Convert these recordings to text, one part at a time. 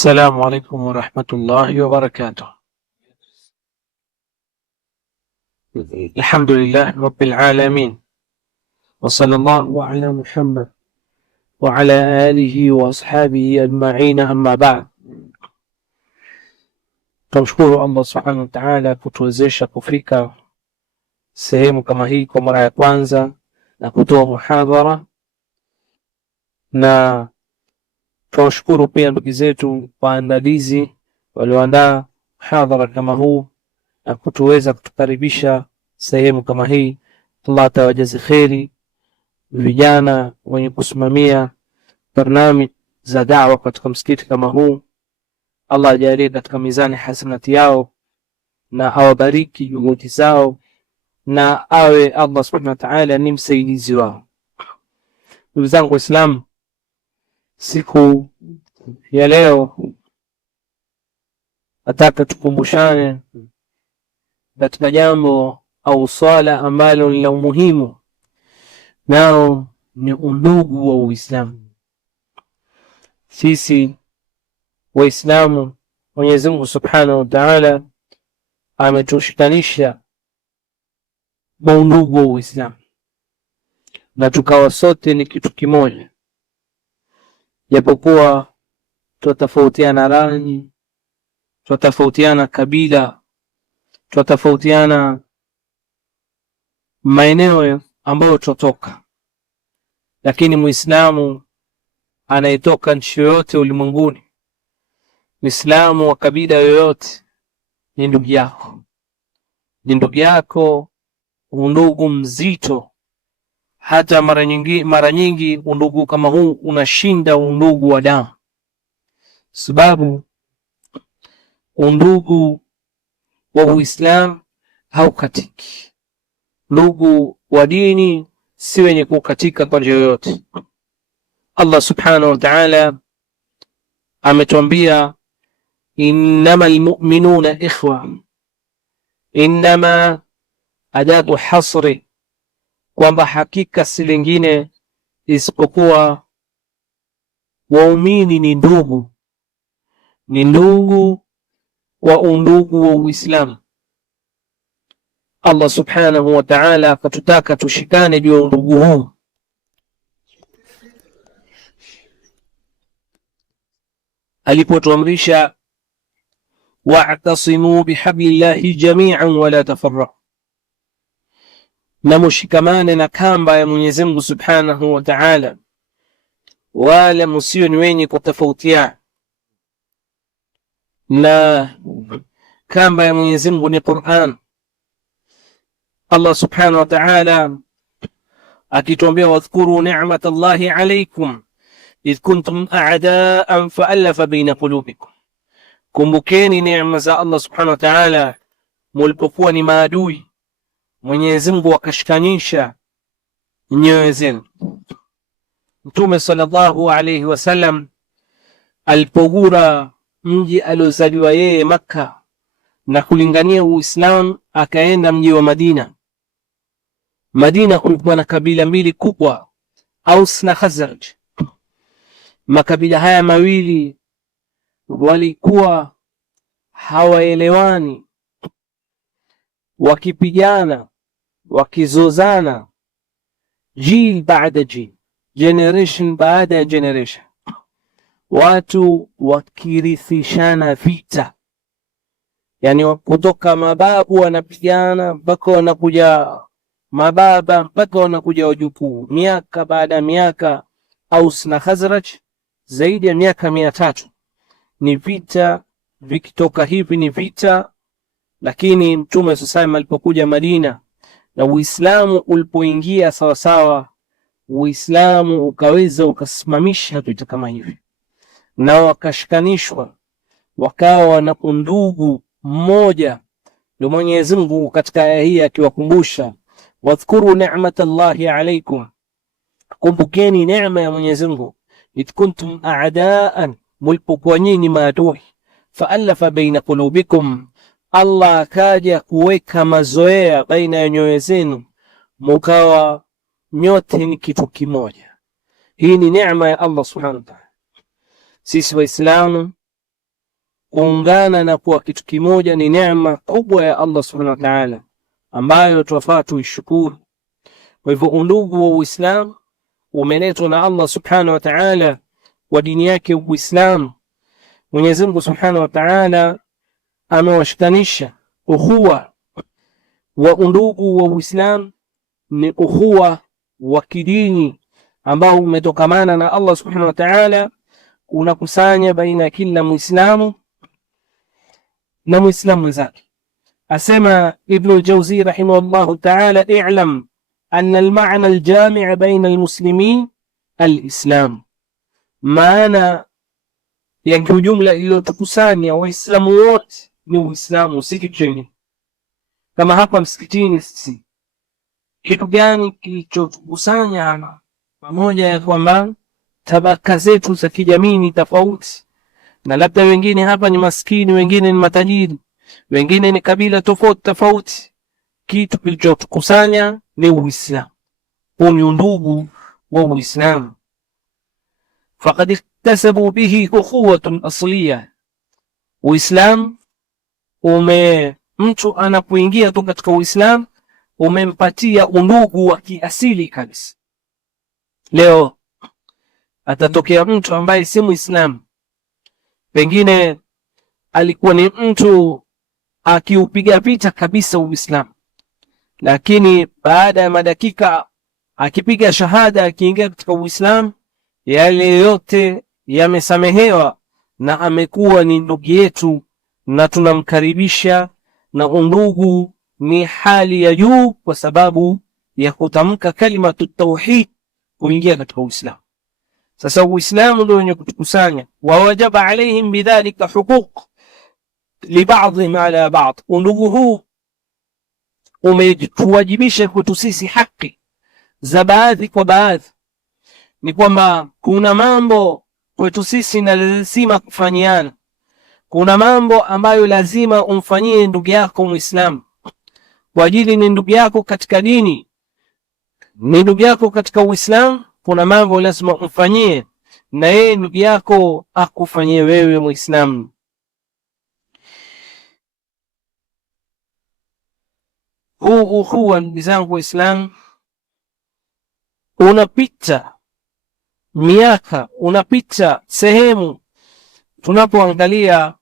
السلام عليكم ورحمة الله وبركاته. الحمد لله رب العالمين، وصلى الله على محمد وعلى آله وأصحابه أجمعين، أما بعد. Tumshukuru Allah subhanahu wa ta'ala kutuwezesha kufika sehemu kama hii kwa mara ya kwanza na kutoa muhadhara, na tunashukuru pia ndugu zetu waandalizi walioandaa muhadhara kama huu na kutuweza kutukaribisha sehemu kama hii. Allah atawajazi kheri vijana wenye kusimamia barnamij za da'wa katika msikiti kama huu. Allah ajalie katika mizani hasanati yao na awabariki juhudi zao, na awe Allah subhanahu wa ta'ala ni msaidizi wao. Ndugu zangu Waislamu, siku ya leo nataka tukumbushane katika jambo au swala ambalo ni la umuhimu, nao ni undugu wa Uislamu. Sisi Waislamu, Mwenyezi Mungu Subhanahu wa Ta'ala ametushikanisha kwa undugu wa Uislamu na tukawa sote ni kitu kimoja, japokuwa tutatofautiana rangi, tutatofautiana kabila, tutatofautiana maeneo ambayo tutoka, lakini Muislamu anayetoka nchi yoyote ulimwenguni, Muislamu wa kabila yoyote, ni ndugu yako, ni ndugu yako, undugu mzito. Hata mara nyingi undugu kama huu unashinda undugu wa damu, sababu undugu wa Uislamu haukatiki. Ndugu wa dini si wenye kukatika kwa njia yoyote. Allah subhanahu wa ta'ala ametuambia, innamal mu'minuna ikhwa. Innama adatu hasri, kwamba hakika si lingine isipokuwa waumini ni ndugu, ni ndugu wa undugu wa Uislamu. Allah subhanahu wa ta'ala akatutaka tushikane juu ya undugu huu. Alipotuamrisha, wa'tasimu bihablillahi jami'an wa la tafarraqu, na mushikamane na kamba ya Mwenyezi Mungu Subhanahu wa Ta'ala, wala msiwe ni wenye kutofautiana. Na kamba ya Mwenyezi Mungu ni Qur'an. Allah Subhanahu wa Ta'ala akituambia, wadhkuru ni'matallahi alaykum idh kuntum a'da'an fa'alafa baina qulubikum, kumbukeni neema za Allah Subhanahu wa Ta'ala mulipokuwa ni maadui, Mwenyezi Mungu akashikanisha nyoyo zenu. Mtume sallallahu alayhi wasallam alipogura mji aliozaliwa yeye, Makka, na kulingania Uislamu, akaenda mji wa Madina. Madina kulikuwa na kabila mbili kubwa, Aus na Khazraj. Makabila haya mawili walikuwa hawaelewani, wakipigana, wakizozana, jil baada jil, generation baada ya generation, watu wakirithishana vita. Yani kutoka mababu wanapigana mpaka wanakuja mababa, mpaka wanakuja wajukuu, miaka baada ya miaka. Aus na Khazraj zaidi ya miaka 300 ni vita, vikitoka hivi ni vita. Lakini Mtume sasa alipokuja Madina na Uislamu ulipoingia sawa sawa, Uislamu ukaweza ukasimamisha vita kama hivi, na wakashikanishwa, wakawa na undugu mmoja. Ndio Mwenyezi Mungu katika aya hii akiwakumbusha, wadhkuru ni'matallahi alaykum, kumbukeni neema ya Mwenyezi Mungu, idh kuntum a'da'an, mulipokuwa nyinyi maadui, fa'alafa baina qulubikum, Allah akaja kuweka mazoea baina ya nyoyo zenu, mukawa nyote ni kitu kimoja. Hii ni neema ya Allah subhanahu wa ta'ala. Sisi Waislamu kuungana na kuwa kitu kimoja ni neema kubwa ya Allah subhanahu wa ta'ala ambayo tunafaa tuishukuru. Kwa hivyo undugu wa Uislamu umeletwa na Allah subhanahu wa ta'ala wa dini yake Uislamu. Mwenyezi Mungu subhanahu wa ta'ala amewashikanisha. Ukhuwa wa undugu wa Uislamu ni ukhuwa wa kidini ambao umetokamana na Allah subhanahu wa ta'ala, unakusanya baina kila Muislamu na Muislamu mwenzake. Asema Ibn al-Jawzi rahimahullah ta'ala, i'lam anna al-ma'na al-jami' baina al-muslimin al-islam. Maana ya jumla iliyotukusanya Waislamu wote ni Uislamu, si kitu kingine. Kama hapa msikitini sisi, kitu gani kilichotukusanya pamoja? Ya kwamba tabaka zetu za kijamii ni tofauti, na labda wengine hapa ni maskini, wengine ni matajiri, wengine ni kabila tofauti tofauti. Kitu kilichotukusanya ni Uislamu. Huu ni undugu wa Uislamu. Faqad iktasabu bihi ukhuwatun asliya. Uislamu mtu anapoingia tu katika Uislamu umempatia undugu wa kiasili kabisa. Leo atatokea mtu ambaye si Muislamu, pengine alikuwa ni mtu akiupiga vita kabisa Uislamu, lakini baada ya madakika akipiga shahada, akiingia katika Uislamu, yale yote yamesamehewa na amekuwa ni ndugu yetu na tunamkaribisha, na undugu ni hali ya juu kwa sababu ya kutamka kalimatu tauhid, kuingia katika Uislamu. Sasa Uislamu ndio wenye kutukusanya. Wa wajaba alaihim bidhalika huquq li ba'dhim ala ba'd. Undugu huu umetuwajibisha kwetu sisi haki za baadhi kwa baadhi. Ni kwamba kuna mambo kwetu sisi na lazima kufanyiana. Kuna mambo ambayo lazima umfanyie ndugu yako Muislamu kwa ajili ni ndugu yako katika dini, ni ndugu yako katika Uislamu. Kuna mambo lazima umfanyie na yeye ndugu yako akufanyie wewe Muislamu. Huu ukhuwa, ndugu zangu Waislamu, unapita miaka, unapita sehemu. Tunapoangalia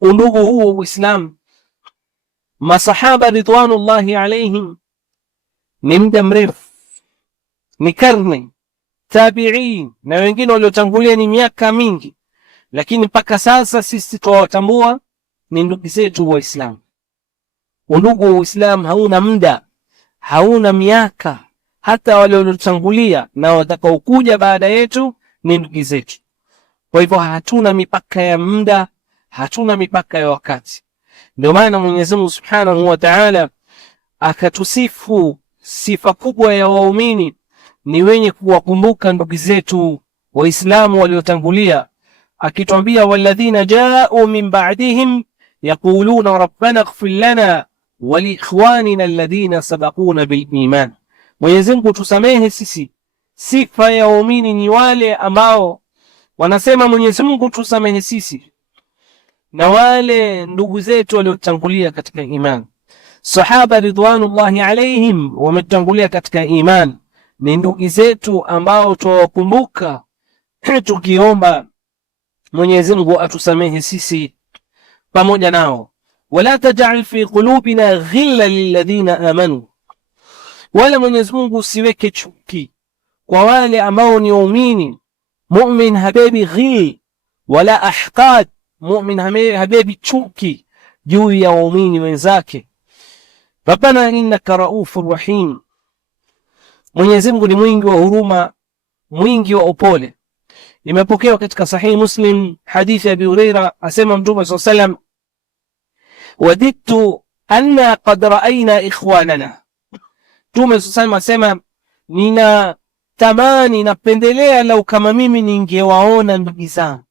undugu huu wa Uislamu, masahaba ridwanullahi alaihim ni muda mrefu, ni karne, tabi'in na wengine waliotangulia ni miaka mingi, lakini mpaka sasa sisi tuwatambua ni ndugu zetu Waislamu. Undugu wa Uislamu hauna muda, hauna miaka. Hata wale waliotangulia na watakaokuja baada yetu ni ndugu zetu. Kwa hivyo hatuna mipaka ya muda, hatuna mipaka ya wakati. Ndio maana Mwenyezi Mungu Subhanahu wa Ta'ala akatusifu sifa kubwa ya waumini ni wenye kuwakumbuka ndugu zetu Waislamu waliotangulia, akituambia walladhina ja'u min ba'dihim yaquluna rabbana ighfir lana wa li ikhwanina alladhina sabaquna bil iman. Mwenyezi Mungu tusamehe sisi. Sifa ya waumini ni wale ambao wanasema Mwenyezi Mungu tusamehe sisi na wale ndugu zetu waliotangulia katika iman. Sahaba ridwanullahi alaihim wametangulia katika iman, ni ndugu zetu ambao tuwakumbuka tukiomba Mwenyezi Mungu atusamehe sisi pamoja nao. Wala taj'al fi qulubina ghillan lilladhina amanu. Wala Mwenyezi Mungu usiweke chuki kwa wale ambao ni waumini. Mu'min habebi ghil wala ahqad. Mu'min habebi chuki juu ya waumini wenzake. Rabbana innaka raufur rahim. Mwenyezi Mungu ni mwingi wa huruma, mwingi wa upole. Imepokewa katika Sahih Muslim hadithi ya Abi Huraira, asema Mtume sallallahu alayhi wasallam, wadidtu anna qad ra'ayna ikhwanana. Mtume sallallahu asema, nina tamani, napendelea lau kama mimi ningewaona ndugu zangu.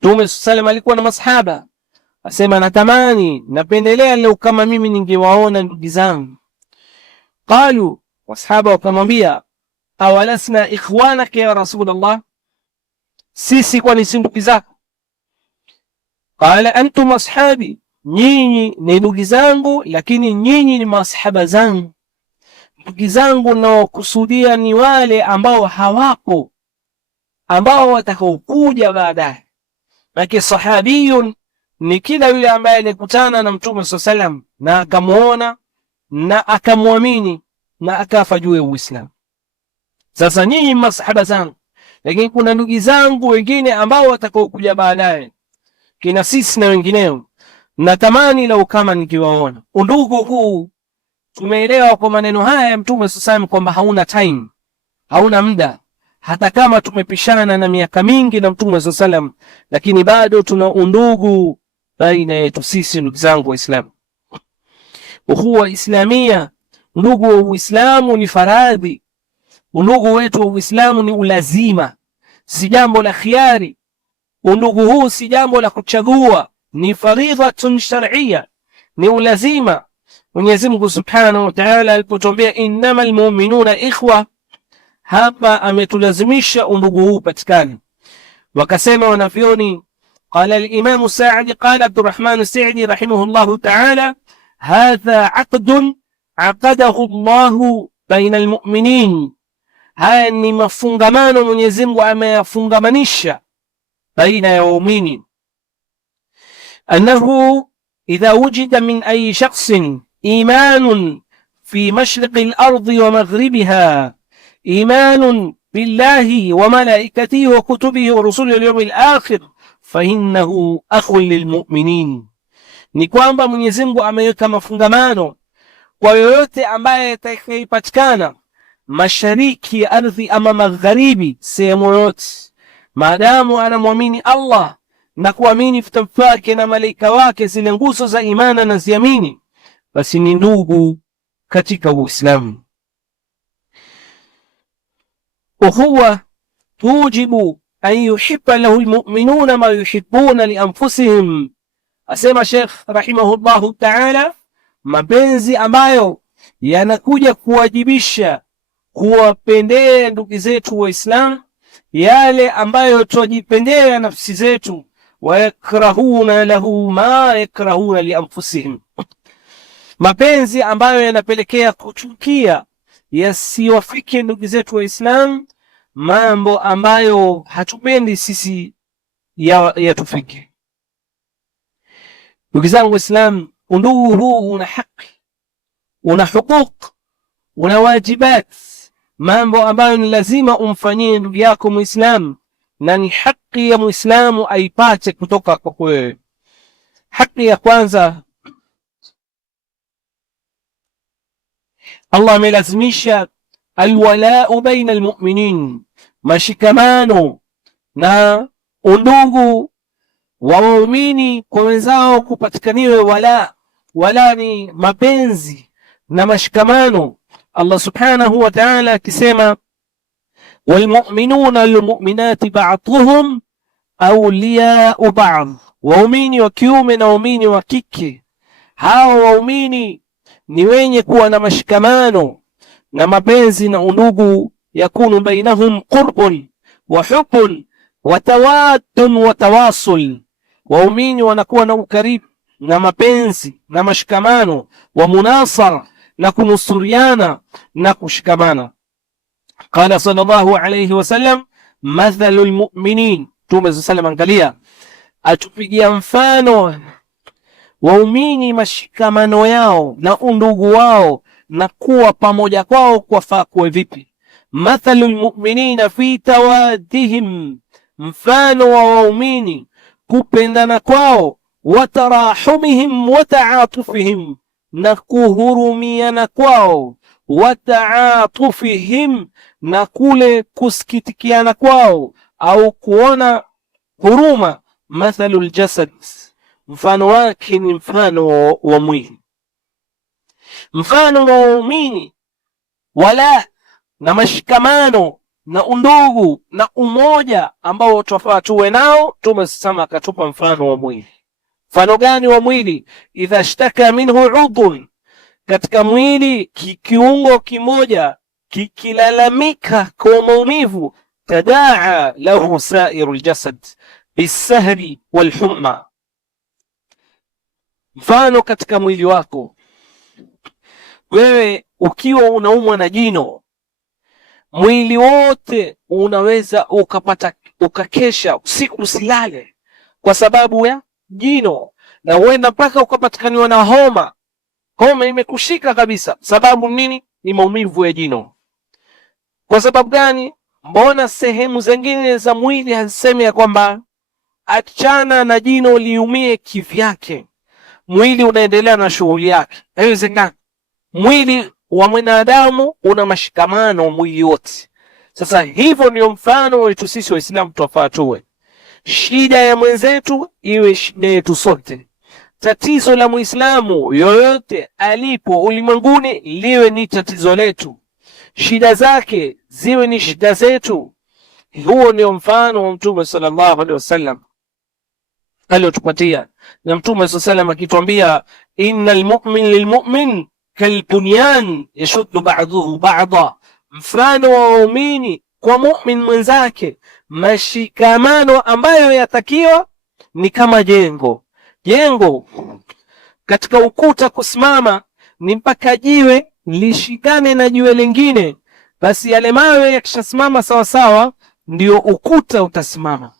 Mtume sallallahu alikuwa na masahaba, asema natamani, napendelea lau kama mimi ningewaona ndugu zangu. Qalu, wasahaba wakamwambia, awalasna ikhwanaka ya Rasulullah, sisi kwani si ndugu zako? qala antum ashabi, nyinyi ni ndugu zangu, lakini nyinyi ni masahaba zangu. Ndugu zangu naokusudia ni wale ambao hawapo, ambao watakaokuja baadaye. Maki sahabiyun ni kila yule ambaye alikutana na Mtume SAW na akamuona na akamwamini na akafa juu ya Uislamu. Sasa nyinyi masahaba zangu, lakini kuna ndugu zangu wengine ambao watakaokuja baadaye, kina sisi na wengineo. Natamani lau kama nikiwaona. Undugu huu tumeelewa kwa maneno haya ya Mtume SAW kwamba hauna time, hauna muda. Hata kama tumepishana na miaka mingi na Mtume SAW, lakini bado tuna undugu baina yetu sisi ndugu zangu Waislamu. Ukhuwa islamia, undugu wa Uislamu ni faradhi. Undugu wetu wa Uislamu ni ulazima, si jambo la khiari. Undugu huu si jambo la kuchagua, ni faridhatun shar'iyya, ni ulazima. Mwenyezi Mungu Subhanahu wa Ta'ala alipotuambia innamal mu'minuna ikhwa, hapa ametulazimisha undugu huu patikane. Wakasema wanavyoni, qala al-Imam Sa'di, qala Abdurrahman Sa'di rahimahullahu ta'ala, hadha aqdun aqadahu Allahu baina al-mu'minin, haya ni mafungamano Mwenyezi Mungu ameyafungamanisha baina ya waumini. Annahu idha wujida min ayi shakhsin imanun fi mashriqi al-ardi wa maghribiha, imanun billahi wa malaikatihi wa kutubihi wa rusulihi wal yawmil akhir, fa innahu akhun lilmu'minin. Ni kwamba Mwenyezi Mungu ameweka mafungamano kwa yoyote ambaye atakayepatikana mashariki ya ardhi ama magharibi, sehemu yote, maadamu anamwamini Allah na kuamini vitabu vyake na malaika wake, zile nguzo za imani na ziamini, basi ni ndugu katika Uislamu. Ukhuwa tujibu an yuhibba lahu almu'minuna ma yuhibbuna li anfusihim. Asema Sheikh rahimahullahu ta'ala, mapenzi ambayo yanakuja kuwajibisha kuwapendea ndugu zetu Waislamu yale ambayo twajipendea nafsi zetu, wa yakrahuna lahu ma yakrahuna li anfusihim, mapenzi ambayo yanapelekea kuchukia yasiwafike ndugu zetu Waislamu mambo ambayo hatupendi sisi yatufike. Ndugu zangu Waislamu, undugu huu una haki, una hukuk, una wajibat, mambo ambayo ni lazima umfanyie ndugu yako Muislamu, na ni haki ya Muislamu aipate kutoka kwa wewe. Haki ya kwanza, Allah amelazimisha alwalau baina almu'minin, mashikamano na undugu wa waumini kwa wenzao kupatikaniwe wala ni mapenzi na mashikamano. Allah subhanahu wa ta'ala akisema, walmu'minuna walmu'minati ba'dhuhum awliya'u ba'd, waumini wa kiume na waumini wa kike, hawa waumini ni wenye kuwa na mashikamano na mapenzi na undugu. Yakunu bainahum qurbun wa hubbun wa tawaddun wa tawasul, waumini wanakuwa na ukaribu na mapenzi na mashikamano, wa munasara na kunusuriana na kushikamana. Qala sallallahu alayhi wasallam, mathalul mu'minin, Mtume sallam angalia atupigia mfano waumini mashikamano yao na undugu wao na kuwa pamoja kwao kwafaa kuwe vipi. Mathalul mu'minina fi tawadihim, mfano wa waumini kupendana kwao, wa tarahumihim wa ta'atufihim, na kuhurumiana kwao, wa ta'atufihim, na kule kusikitikiana kwao au kuona huruma. Mathalul jasad, mfano wake ni mfano wa mwili. Mfano wa waumini wala na mashikamano na undugu na umoja ambao twafaa tuwe nao, tumesema akatupa mfano wa mwili. Mfano gani wa mwili? Idha shtaka minhu udhun, katika mwili kiungo kimoja kikilalamika kwa maumivu, tadaa lahu sairu ljasad bisahri walhumma, Mfano katika mwili wako wewe, ukiwa unaumwa na jino, mwili wote unaweza ukakesha usiku usilale kwa sababu ya jino, na huenda mpaka ukapatikaniwa na homa imekushika kabisa. Sababu nini? Ni maumivu ya jino. Kwa sababu gani? Mbona sehemu zingine za mwili hazisemi ya kwamba achana na jino liumie kivyake, mwili unaendelea na shughuli yake? Haiwezekani. Mwili wa mwanadamu una mashikamano mwili wote. Sasa hivyo ndio mfano wetu sisi Waislamu twafaa tuwe. Shida ya mwenzetu iwe shida yetu sote. Tatizo la Muislamu yoyote alipo ulimwenguni liwe ni tatizo letu, shida zake ziwe ni shida zetu. Huo ndio mfano wa Mtume sallallahu alaihi wasallam aliotupatia. Na Mtume sallallahu alaihi wasallam akituambia, innal mu'min lilmu'min kalbunyan yashuddu ba'duhu ba'da, mfano wa muumini kwa mu'min mwenzake, mashikamano ambayo yatakiwa ni kama jengo. Jengo katika ukuta kusimama ni mpaka jiwe lishikane na jiwe lingine, basi yale mawe yakishasimama sawa sawa ndio ukuta utasimama.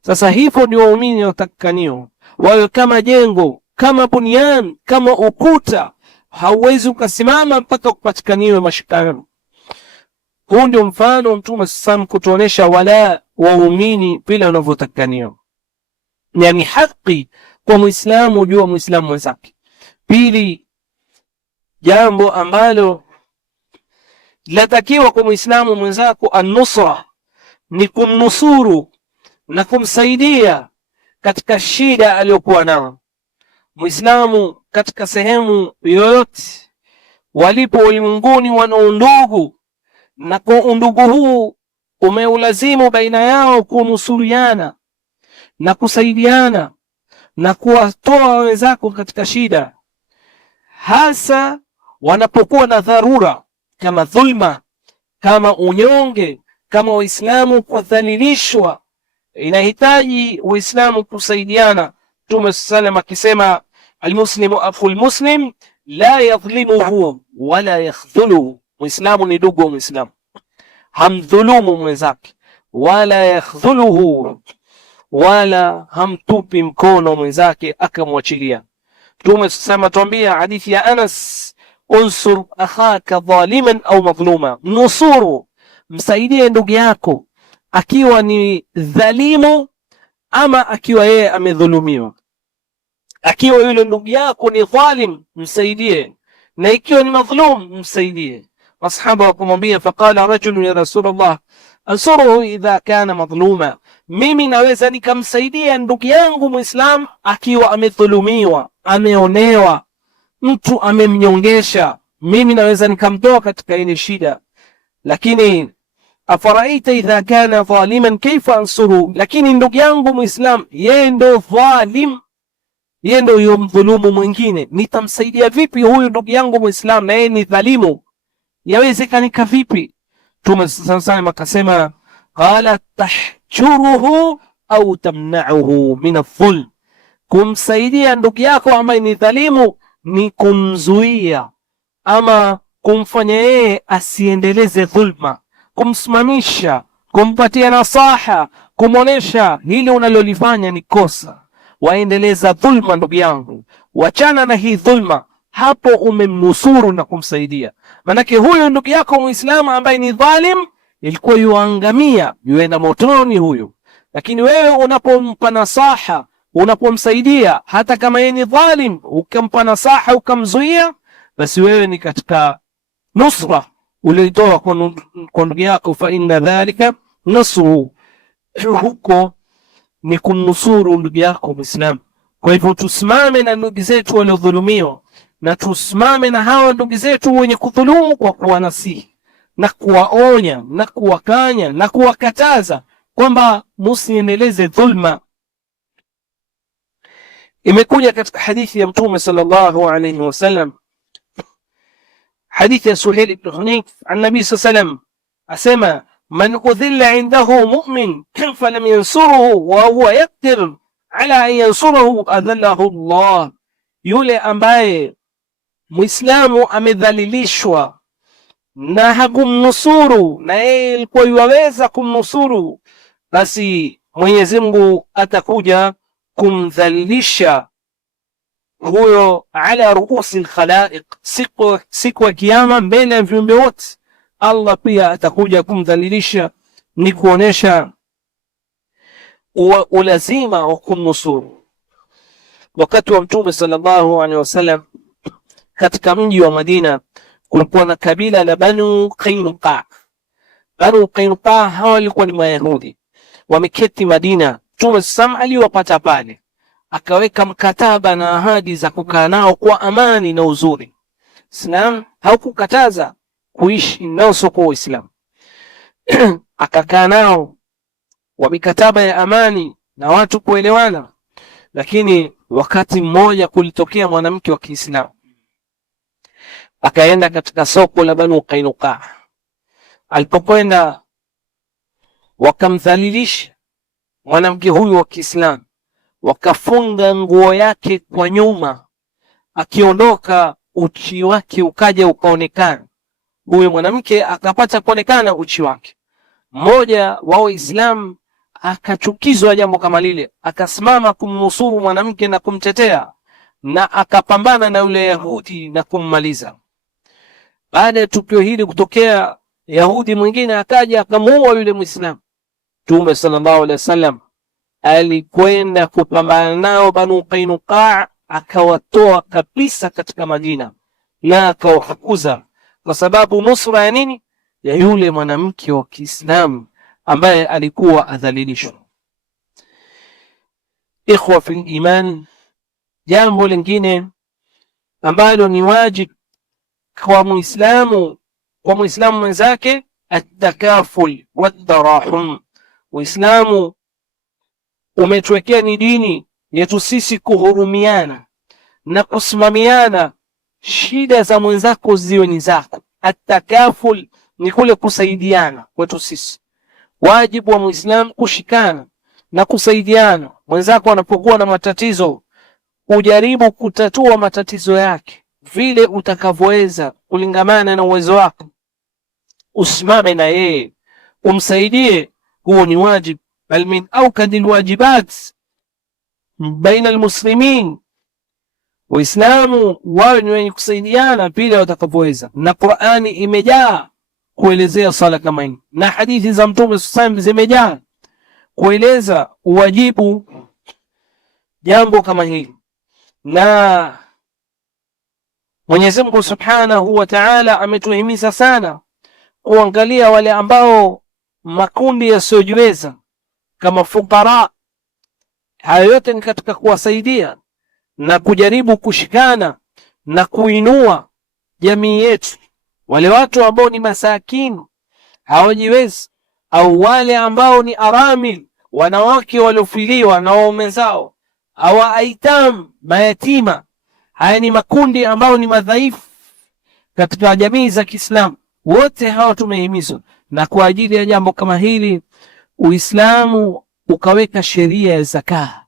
Sasa hivyo ndio waumini watakanio wawe kama jengo, kama bunyan, kama ukuta. Hauwezi ukasimama mpaka kupatikaniwe mashikamano. Huu ndio mfano Mtume sallam kutuonesha wala waumini bila wanavyotakaniwa. Yani haki kwa Muislamu jua Muislamu mwenzake. Pili, jambo ambalo latakiwa kwa Muislamu mwenzako an-nusra, ni kumnusuru na kumsaidia katika shida aliyokuwa nayo. Muislamu katika sehemu yoyote walipo ulimwenguni wana undugu, na kwa undugu huu umeulazimu baina yao kunusuriana na kusaidiana na kuwatoa wenzako katika shida, hasa wanapokuwa na dharura kama dhulma, kama unyonge, kama Waislamu kudhalilishwa. Inahitaji Waislamu kusaidiana. Mtume sallam akisema, almuslimu akhul muslim la yadhlimuhu wala yakhdhuluhu, Muislamu ni ndugu wa Muislamu, hamdhulumu mwenzake, wala yakhdhuluhu, wala hamtupi mkono mwenzake akamwachilia. Mtume sallam atuambia hadithi ya Anas, unsur akhaka dhaliman au madhluma, nusuru, msaidie ndugu yako akiwa ni dhalimu ama akiwa yeye amedhulumiwa. Akiwa yule ndugu yako ni dhalim, msaidie, na ikiwa ni madhlum, msaidie. Masahaba wakamwambia, faqala rajulun ya Rasulullah ansuruhu idha kana madhluma, mimi naweza nikamsaidia ndugu yangu Muislam akiwa amedhulumiwa, ameonewa, mtu amemnyongesha, mimi naweza nikamtoa katika ile shida. Lakini afaraita idha kana dhaliman kaifa ansuru, lakini ndugu yangu Muislam yeye ndo dhalim, yeye ndo yomdhulumu mwingine, nitamsaidia vipi huyu ndugu yangu Muislam na yeye ni dhalimu? Yawezekanika vipi? Mtume sallallahu akasema, qala tahjuruhu au tamna'uhu min adh-dhulm, kumsaidia ndugu yako ambaye ni dhalimu ni kumzuia ama kumfanya yeye asiendeleze dhulma, kumsimamisha, kumpatia nasaha, kumwonesha hili unalolifanya ni kosa, waendeleza dhulma ndugu yangu, wachana na hii dhulma. Hapo umemnusuru na kumsaidia. Manake huyo ndugu yako Muislamu ambaye ni dhalim ilikuwa yuangamia, yuenda motoni huyo. Lakini wewe unapompa nasaha, unapomsaidia, hata kama yeye ni dhalim, ukampa nasaha ukamzuia, basi wewe ni katika nusra ulitoa kwa ndugu yako. Fa inna dhalika nasru, huko ni kumnusuru ndugu yako Muislamu. Kwa hivyo tusimame na ndugu zetu waliodhulumiwa, na tusimame na hawa ndugu zetu wenye kudhulumu kwa kuwanasihi na kuwaonya na kuwakanya na kuwakataza kwamba musiendeleze dhulma. Imekuja katika hadithi ya Mtume sallallahu alayhi wasallam, hadithi ya Suhail ibn Hunayf an Nabii sallallahu alayhi wasallam asema, man udhilla indahu mu'min falam yansuruhu wa huwa yaqdir ala an yansuruhu adhallahu Allah yule ambaye Muislamu amedhalilishwa na hakumnusuru, na yeye alikuwa yuweza kumnusuru, basi Mwenyezi Mungu atakuja kumdhalilisha huyo ala ruusi alkhalaiq, siku ya kiyama, mbele ya viumbe wote. Allah pia atakuja kumdhalilisha, ni kuonesha ulazima wa kumnusuru. Wakati wa Mtume sallallahu alaihi wasallam, katika mji wa Madina kulikuwa na kabila la Banu Qainuqa. Banu Qainuqa hawa walikuwa ni Mayahudi, wameketi Madina. Mtume sam aliwapata pale, akaweka mkataba na ahadi za kukaa nao kwa amani na uzuri. Islam haukukataza kuishi nao soko wa Islam. Akakaa nao wa mikataba ya amani na watu kuelewana. Lakini wakati mmoja kulitokea mwanamke wa Kiislamu, akaenda katika soko la Banu Qainuqa. Alipokwenda, wakamdhalilisha mwanamke huyu wa Kiislamu, wakafunga nguo yake kwa nyuma, akiondoka uchi wake ukaja ukaonekana. Huyu mwanamke akapata kuonekana uchi wake. Mmoja wa Waislamu akachukizwa jambo kama lile, akasimama kumnusuru mwanamke na kumtetea, na akapambana na yule Yahudi na kummaliza. Baada ya tukio hili kutokea, Yahudi mwingine akaja akamuua yule Muislamu. Mtume sallallahu alaihi wasallam alikwenda kupambana nao Banu Qainuqa, akawatoa kabisa katika Madina na akawafukuza, kwa sababu nusra ya nini? Ya yule mwanamke wa Kiislamu ambaye alikuwa adhalilishwa. Ikhwa fil iman, jambo lingine ambalo ni wajibu kwa Muislamu mwenzake, at-takaful wat-tarahum. Uislamu umetuwekea ni dini yetu sisi kuhurumiana na kusimamiana, shida za mwenzako ziwe ni zako. At-takaful ni kule kusaidiana kwetu sisi. Wajibu wa Muislamu kushikana na kusaidiana. Mwenzako anapokuwa na matatizo, ujaribu kutatua matatizo yake vile utakavyoweza kulingamana na uwezo wako. Usimame na yeye, umsaidie. Huo ni wajibu, bal min awkad alwajibat baina almuslimin. Waislamu wawe ni wenye kusaidiana vile watakavyoweza, na Qur'ani imejaa kuelezea sala kama hii, na hadithi za Mtume sallallahu zimejaa kueleza uwajibu jambo kama hili. Na Mwenyezi Mungu Subhanahu wa Ta'ala ametuhimiza sana kuangalia wale ambao makundi yasiyojiweza kama fukara. Hayo yote ni katika kuwasaidia na kujaribu kushikana na kuinua jamii yetu. Wale watu ambao ni masakini, hawajiwezi, au wale ambao ni aramil, wanawake waliofiliwa na waume zao, au aitam, mayatima. Haya ni makundi ambao ni madhaifu katika jamii za Kiislamu. Wote hawa tumehimizwa, na kwa ajili ya jambo kama hili Uislamu ukaweka sheria ya zaka.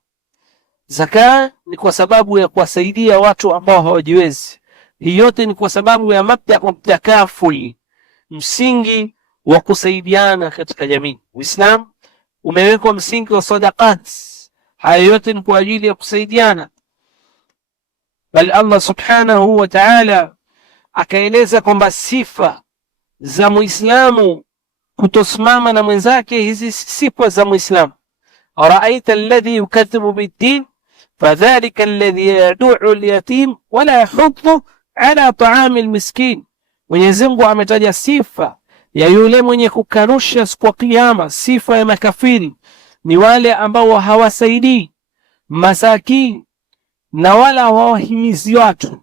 Zaka ni kwa sababu ya kuwasaidia watu ambao hawajiwezi. Hii yote ni kwa sababu ya mabda wa takafuli, msingi wa kusaidiana katika jamii. Uislamu umewekwa msingi wa sadaqat. Haya yote ni kwa ajili ya kusaidiana. Bal Allah Subhanahu wa Ta'ala akaeleza kwamba sifa za Muislamu kutosimama na mwenzake, hizi sifa za Muislamu. Araaita alladhi yukaththibu bid-din fadhalika alladhi yad'u al-yatim wala yahuddu ala ta'ami al-miskin. Mwenyezi Mungu ametaja sifa ya yule mwenye kukanusha siku ya Kiyama. Sifa ya makafiri ni wale ambao hawasaidii masakini na wala hawahimizi watu.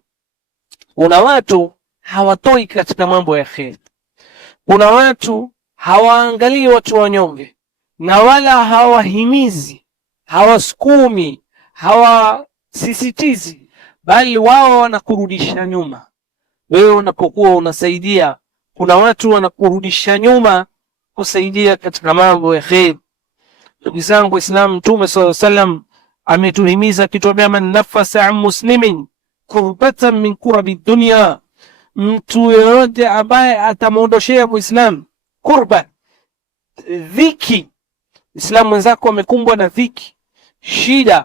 Kuna watu hawatoi katika mambo ya kheri. Kuna watu hawaangalii watu wanyonge, na wala hawahimizi, hawasukumi, hawasisitizi, bali wao wanakurudisha nyuma. Wewe unapokuwa unasaidia, kuna watu wanakurudisha nyuma kusaidia katika mambo ya kheri. Ndugu zangu Waislamu, Mtume sallallahu alaihi wasallam ametuhimiza kitwambia, man nafasa an muslimin kurbatan min kurabi dunya, mtu yoyote ambaye atamuondoshea Muislamu kurba, dhiki. Islamu mwenzako amekumbwa na dhiki, shida,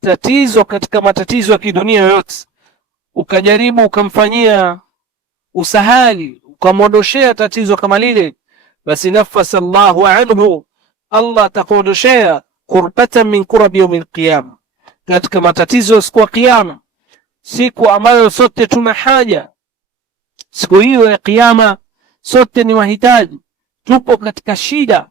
tatizo katika matatizo ya kidunia yote, ukajaribu ukamfanyia usahali, ukamuondoshea tatizo kama lile, basi nafasa Allahu anhu, Allah atakuondoshea kurbatan min kurabi yawmil qiyama, katika matatizo ya siku ya Kiyama, siku ambayo sote tuna haja. Siku hiyo ya Kiyama sote ni wahitaji, tupo katika shida,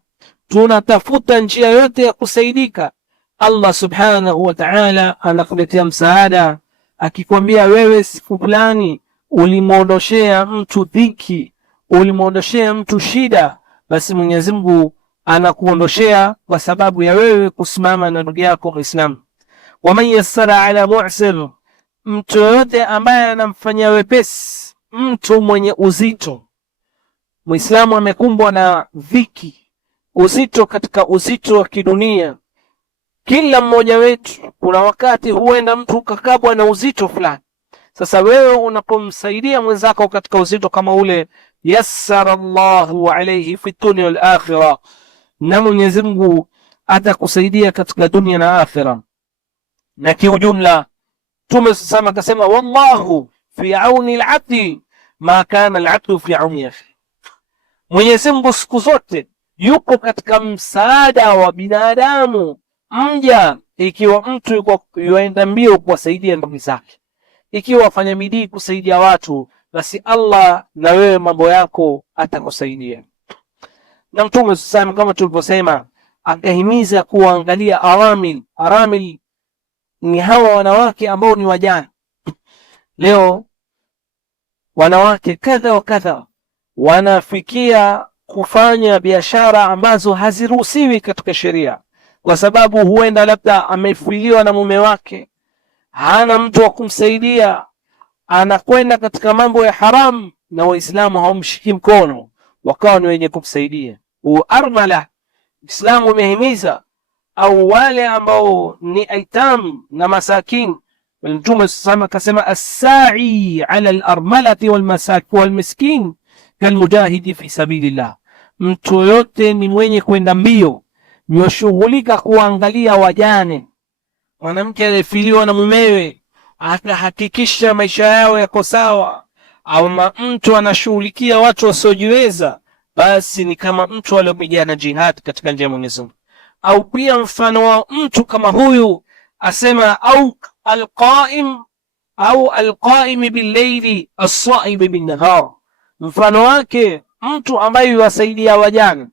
tunatafuta njia yote ya kusaidika. Allah subhanahu wa ta'ala anakuletea msaada, akikwambia wewe siku fulani ulimuondoshea mtu dhiki, ulimuondoshea mtu shida, basi Mwenyezi Mungu anakuondoshea kwa sababu ya wewe kusimama na ndugu yako Muislamu. Waman yassara ala mu'sir, mtu yote ambaye anamfanyia wepesi mtu mwenye uzito. Muislamu amekumbwa na dhiki, uzito katika uzito wa kidunia. Kila mmoja wetu kuna wakati huenda mtu kakabwa na uzito fulani. Sasa wewe unapomsaidia mwenzako katika uzito kama ule, yassara Allahu alayhi fi dunya wal akhirah, na Mwenyezi Mungu atakusaidia katika dunia na akhira. Na kiujumla Mtume sasa akasema, wallahu fi auni al-abdi ma kana al-abdu fi auni akhi, Mwenyezi Mungu siku zote yuko katika msaada wa binadamu mja, ikiwa mtu yuenda mbio kuwasaidia ndugu zake, ikiwa afanya bidii kusaidia watu, basi Allah na wewe mambo yako atakusaidia. Na Mtume sasa kama tulivyosema akahimiza kuangalia aramil. Aramil ni hawa wanawake ambao ni wajane. Leo wanawake kadha wa kadha wanafikia kufanya biashara ambazo haziruhusiwi katika sheria, kwa sababu huenda labda amefuiliwa na mume wake, hana mtu wa kumsaidia, anakwenda katika mambo ya haramu, na Waislamu hawamshiki mkono wakawa ni wenye kumsaidia. Armala, Islamu umehimiza au wale ambao ni aitam na masakin. Mtume sasa akasema, as-sa'i ala al-armalati wal miskin kalmujahidi fi sabilillah, mtu yote ni mwenye kwenda mbio, yoshughulika kuangalia wajane, mwanamke aliyefiliwa na mumewe atahakikisha maisha yao yako sawa, au mtu anashughulikia watu wasiojiweza, basi ni kama mtu aliyopigana jihad katika njia ya Mwenyezi Mungu. Au pia mfano wa mtu kama huyu asema, au alqaim bil-layli as-sa'ib bin-nahar, mfano wake mtu ambaye yuwasaidia wajane,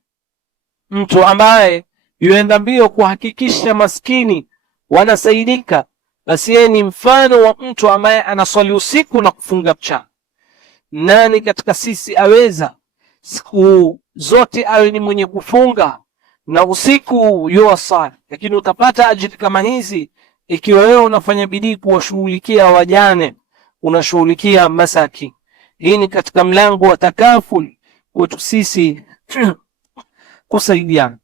mtu ambaye yuenda mbio kuhakikisha maskini wanasaidika, basi yeye ni mfano wa mtu ambaye anaswali usiku na kufunga mchana. Nani katika sisi aweza siku zote awe ni mwenye kufunga na usiku yuwasali? Lakini utapata ajira kama hizi ikiwa wewe unafanya bidii kuwashughulikia wajane, unashughulikia masaki. Hii ni katika mlango wa takaful kwetu sisi kusaidiana.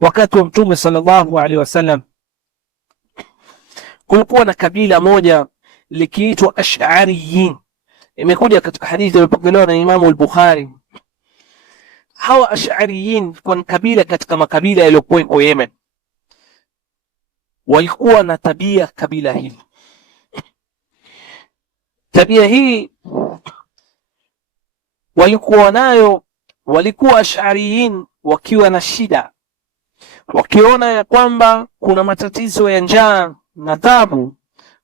Wakati wa Mtume sallallahu alaihi wasallam kulikuwa na kabila moja likiitwa Ash'ariyin. Imekuja katika hadithi iliyopokelewa na Imamu al-Bukhari. Hawa Ash'ariyin kwa kabila katika makabila yaliyokuwa Yemen, walikuwa na tabia kabila hili. Tabia hii walikuwa nayo, walikuwa Ash'ariyin wakiwa na shida, wakiona ya kwamba kuna matatizo ya njaa na taabu,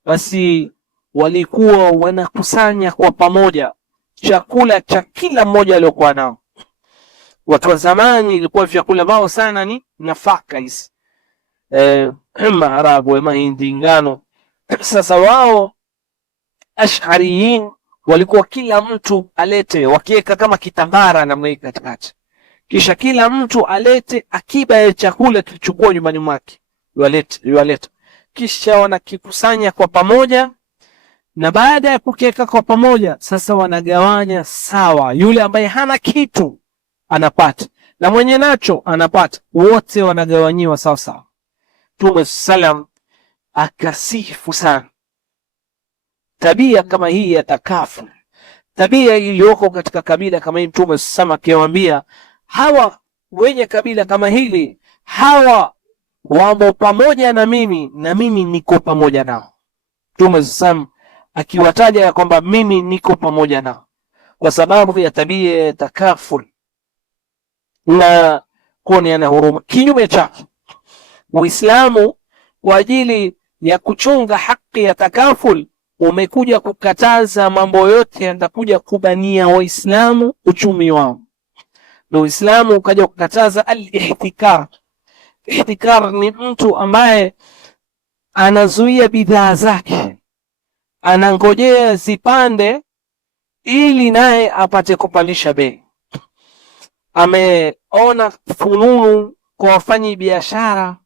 basi walikuwa wanakusanya kwa pamoja chakula cha kila mmoja aliyokuwa nao. Watu wa zamani ilikuwa vyakula bao sana ni nafaka hizi, maharagwe, mahindi, ngano. Sasa wao Ash'ariyin walikuwa kila mtu alete, wakiweka kama kitambara namna hii katikati, kisha kila mtu alete akiba ya chakula kilichokuwa nyumbani mwake, yualeta, kisha wanakikusanya kwa pamoja, na baada ya kukiweka kwa pamoja sasa wanagawanya sawa. Yule ambaye hana kitu anapata na mwenye nacho anapata, wote wanagawanyiwa sawa sawa. Mtume sallam akasifu sana tabia kama hii ya takafu, tabia iliyoko katika kabila kama hii, Mtume sama akiwaambia hawa wenye kabila kama hili, hawa wamo pamoja na mimi niko pamoja nao. Mtume sama akiwataja ya kwamba mimi niko pamoja nao kwa sababu ya tabia ya takaful na kuoneana huruma. Kinyume chake, Uislamu kwa ajili ya kuchunga haki ya takaful umekuja kukataza mambo yote yatakuja kubania Waislamu uchumi wao. Na Uislamu ukaja kukataza al-ihtikar. Ihtikar ni mtu ambaye anazuia bidhaa zake, anangojea zipande ili naye apate kupandisha bei. Ameona fununu kwa wafanyi biashara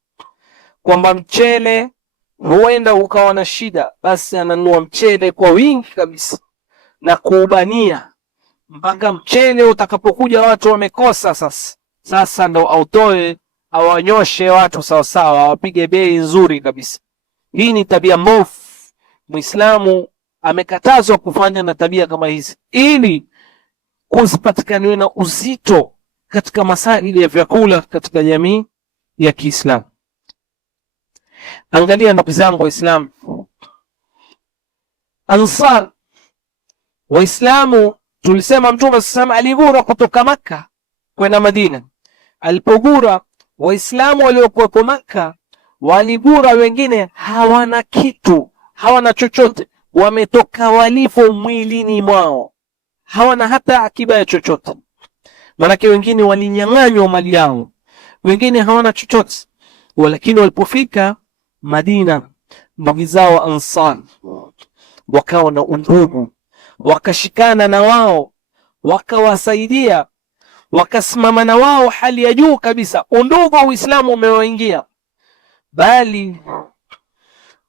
kwamba mchele huenda ukawa na shida, basi ananunua mchele kwa wingi kabisa na kuubania mpaka mchele utakapokuja watu wamekosa. Sasa ndo autoe awanyoshe watu sawasawa, awapige bei nzuri kabisa. Hii ni tabia mbovu. Muislamu amekatazwa kufanya na tabia kama hizi ili kuzipatikaniwe na uzito katika masaili ya vyakula katika jamii ya Kiislamu. Angalia ndugu zangu Waislamu, Ansar Waislamu tulisema Mtume sallallahu aligura kutoka Makka kwenda Madina. Alipogura, Waislamu waliokuwa Makka waligura, wengine hawana kitu, hawana chochote, wametoka walifu mwilini mwao, hawana hata akiba ya chochote. Manake wengine walinyang'anywa mali yao, wengine hawana chochote. Lakini walipofika Madina, ndugu zao Ansar wakawa na undugu, wakashikana na wao, wakawasaidia, wakasimama na wao hali ya juu kabisa. Undugu wa Uislamu umewaingia, bali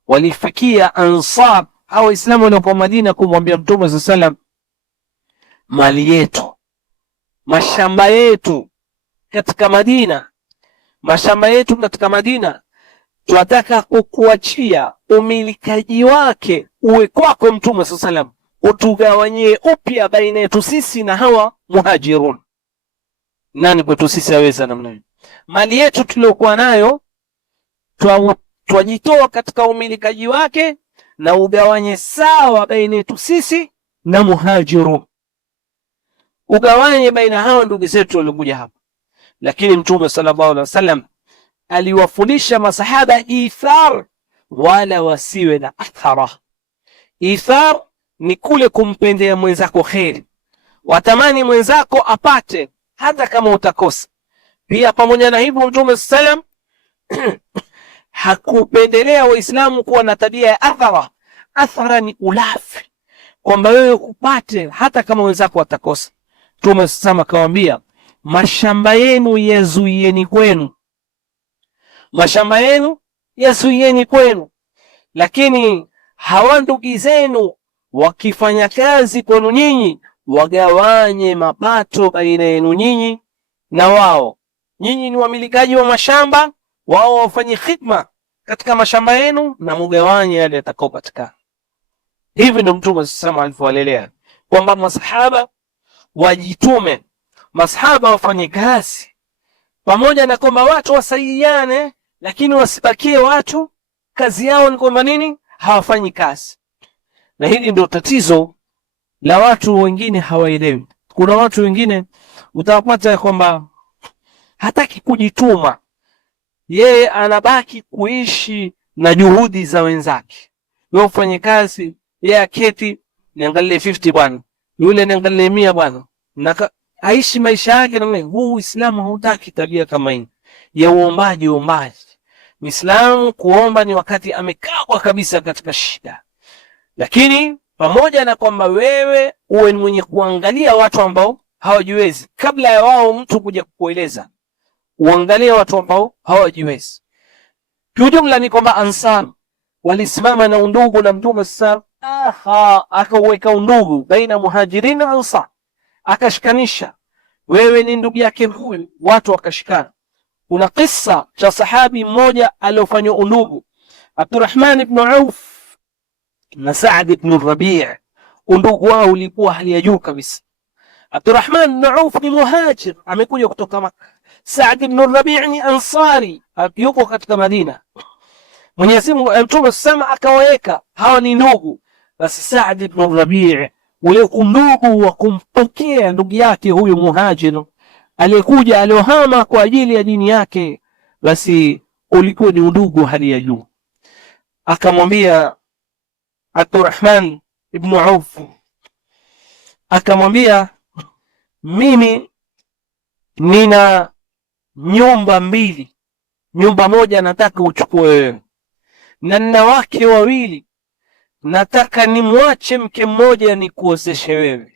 walifikia Ansar au Waislamu waliokuwa Madina kumwambia Mtume sallallahu alaihi wasallam, mali yetu, mashamba yetu katika Madina, mashamba yetu katika Madina tunataka kukuachia umilikaji wake uwe kwako Mtume sallallahu alaihi wasallam, utugawanyie upya baina yetu sisi na hawa muhajirun. Nani kwetu sisi aweza namna hiyo? Mali yetu tuliokuwa nayo twajitoa katika umilikaji wake na ugawanye sawa baina yetu sisi na muhajirun, ugawanye baina hao ndugu zetu waliokuja hapa. Lakini Mtume sallallahu alaihi wasallam aliwafundisha masahaba ithar, wala wasiwe na athara. Ithar ni kule kumpendea mwenzako kheri, watamani mwenzako apate hata kama utakosa. Pia pamoja na hivyo Mtume sallam hakupendelea Waislamu kuwa na tabia ya athara. Athara ni ulafi, kwamba wewe upate hata kama wenzako atakosa. Mtume sallam akawaambia, mashamba yenu yazuieni kwenu, mashamba yenu yazuieni kwenu, lakini hawa ndugu zenu wakifanya kazi kwenu nyinyi, wagawanye mapato baina yenu nyinyi na wao. Nyinyi ni wamilikaji wa mashamba, wao wafanye khidma katika mashamba yenu na mugawanye yale yatakayopatikana. Hivi ndio Mtume sallallahu alivyowalelea kwamba masahaba wajitume, masahaba wafanye kazi, pamoja na kwamba watu wasaidiane, lakini wasibakie watu kazi yao ni kwamba nini? Hawafanyi kazi. Na hili ndio tatizo la watu wengine, hawaelewi. Kuna watu wengine utawapata kwamba hataki kujituma, yeye anabaki kuishi na juhudi za wenzake. Wewe ufanye kazi, yeye aketi niangalie 50 bwana, yule niangalie 100 bwana, na aishi maisha yake na mimi. Huu Uislamu hautaki tabia kama hii ya uombaji. Muislamu kuomba ni wakati amekagwa kabisa katika shida, lakini pamoja na kwamba wewe uwe ni mwenye kuangalia watu ambao hawajiwezi, kabla ya wao mtu kuja kukueleza, uangalie watu ambao hawajiwezi. Kiujumla ni kwamba Ansar walisimama na undugu na Mtume sallallahu alaihi wasallam, akaweka undugu baina Muhajirin na Ansar, akashikanisha, wewe ni ndugu yake huyu, watu wakashikana. Kuna kisa cha sahabi mmoja aliofanya undugu, Abdurrahman ibn Auf na Saad ibn Rabi'. Undugu wao ulikuwa hali ya juu kabisa. Abdurrahman ibn Auf ni muhajir, amekuja kutoka Makka. Saad ibn Rabi' ni ansari, yuko katika Madina. Mwenyezi Mungu Mtume sama akawaweka hawa ni ndugu. Basi Saad ibn Rabi' ule undugu wa kumpokea ndugu yake huyu muhajir aliyekuja aliohama kwa ajili ya dini yake, basi ulikuwa ni undugu hali ya juu. Akamwambia Abdurrahman ibn Auf, akamwambia mimi nina nyumba mbili, nyumba moja nataka uchukue wewe, na nina wake wawili, nataka nimwache mke mmoja nikuozeshe wewe.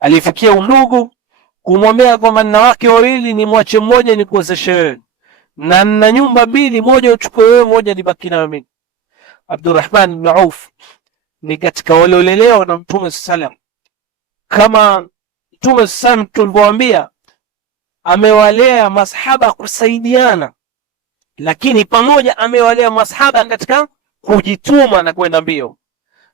Alifikia undugu kumwambia kwamba nina wake wawili, nimwache mmoja nikuozeshe wewe, na nina nyumba mbili, moja uchukue wewe, moja nibaki na mimi. Abdurrahman ibn Auf ni katika waliolelewa na Mtume sallam, kama Mtume sallam tulivyowaambia amewalea masahaba kusaidiana, lakini pamoja amewalea masahaba katika kujituma na kwenda mbio.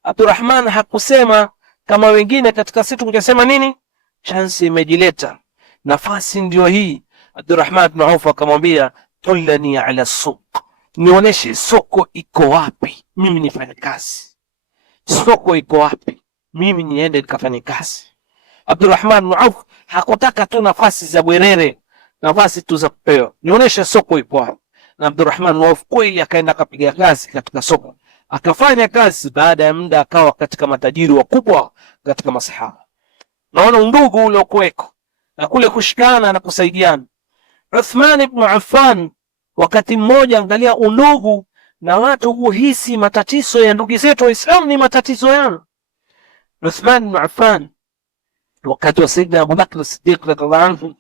Abdurrahman hakusema kama wengine katika situ kungesema nini, chance imejileta, nafasi ndio hii. Abdurrahman ibn Auf akamwambia tullani ala suq, nionyeshe soko iko wapi, mimi nifanye kazi. Soko iko wapi, mimi niende nikafanye kazi. Abdurrahman ibn Auf hakutaka tu nafasi za bwerere, nafasi tu za kupewa, nionyeshe soko iko wapi. Na Abdurrahman ibn Auf kweli akaenda akapiga kazi katika soko, akafanya kazi. Baada ya muda akawa katika matajiri wakubwa katika masahaba. Naona undugu ule ukweko na kule kushikana na kusaidiana. Uthman ibn Affan wakati mmoja, angalia undugu na watu huhisi matatizo ya ndugu zetu Waislamu ni matatizo yao. Uthman ibn Affan wakati wa Sayyidina Abu Bakr as-Siddiq radhiallahu anhu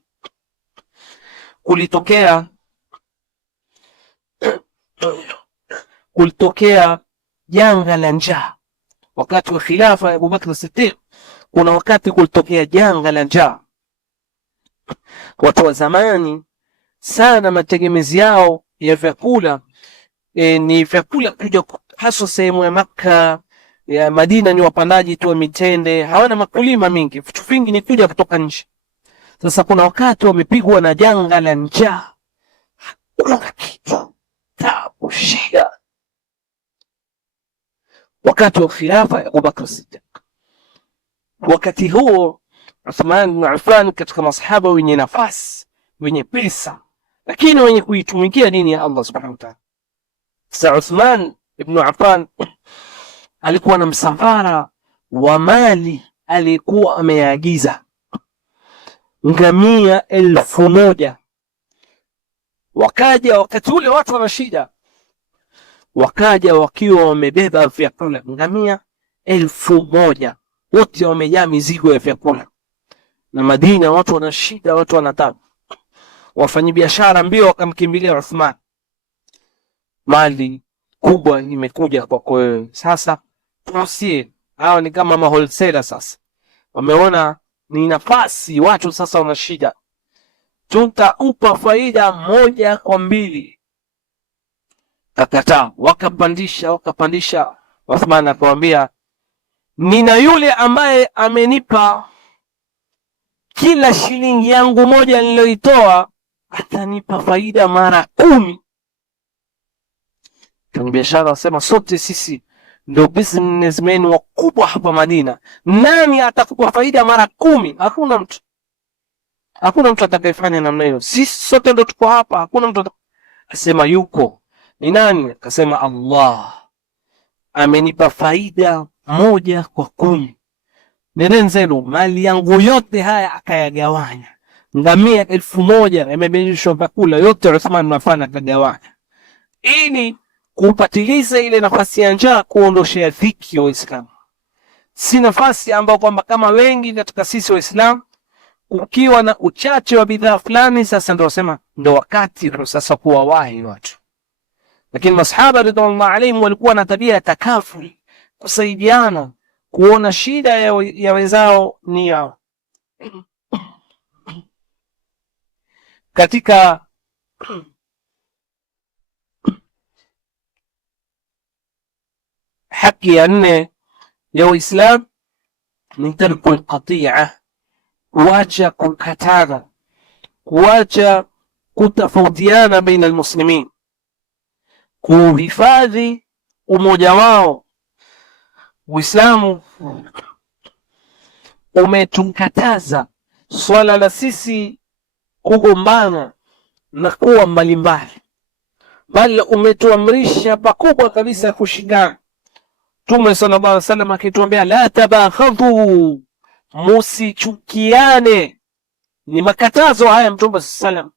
kulitokea janga la njaa. Wakati wa khilafa ya Abu Bakr as-Siddiq kuna wakati kulitokea janga la njaa. Watu wa zamani sana mategemezi yao ya vyakula ni vyakula kuja hasa sehemu ya Makka ya Madina, ni wapandaji tu wa mitende, hawana makulima mingi, vitu vingi ni kuja kutoka nje. Sasa kuna wakati wamepigwa na janga la njaa, hakuna kitu, taabu, shida. Wakati wa khilafa ya Abu Bakr as-Siddiq, wakati huo Uthman ibn Affan katika masahaba wenye nafasi, wenye pesa, lakini wenye kuitumikia dini ya Allah subhanahu wa ta'ala. Sasa Uthman ibn Affan alikuwa na msafara wa mali, alikuwa ameagiza ngamia 1000. Wakaja wakati ule watu wana shida, wakaja wakiwa wamebeba vyakula, ngamia 1000 wote wamejaa mizigo ya vyakula. Na Madina watu wana shida, watu wanataka. Wafanyabiashara mbio wakamkimbilia Uthman, mali kubwa imekuja kwako wewe, sasa tuusie. Hao ni kama wholesaler. Sasa wameona ni nafasi, watu sasa wana shida, tutaupa faida 1 kwa 2. Kakataa, wakapandisha. Uthman akamwambia nina yule ambaye amenipa kila shilingi yangu moja niliyoitoa atanipa faida mara 10. Kwa biashara wasema sote sisi ndio businessmen wakubwa hapa Madina, nani atakupa faida mara 10? Hakuna mtu atakayefanya namna hiyo, sisi sote ndio tuko hapa, hakuna mtu. Asema yuko ni nani? Akasema Allah amenipa faida 1 kwa 10. Nerenzenu mali yangu yote haya akayagawanya, ngamia 1000 imebadilishwa vyakula yote, Uthman mnafanya akagawanya, ili kupatiliza ile nafasi ya njaa, kuondoshea dhiki ya Uislamu. Si nafasi ambayo kwamba kama wengi katika sisi Waislamu ukiwa na uchache wa bidhaa fulani, sasa ndio wasema ndio wakati sasa kuwawahi watu. Lakini masahaba radhiallahu alaihim walikuwa na tabia ya takaful, kusaidiana, kuona shida ya wenzao ni yao. Katika Haki ya nne ya Uislamu ni tarku alqati'a, kuacha kukatana, kuacha kutafautiana baina almuslimin, kuhifadhi umoja wao. Uislamu umetukataza swala la sisi kugombana na kuwa mbalimbali, bali umetuamrisha pakubwa kabisa kushikana. Mtume sallallahu alaihi wasallam akituambia la tabaghadhu, musichukiane. Ni makatazo haya Mtume sallallahu alaihi wasallam,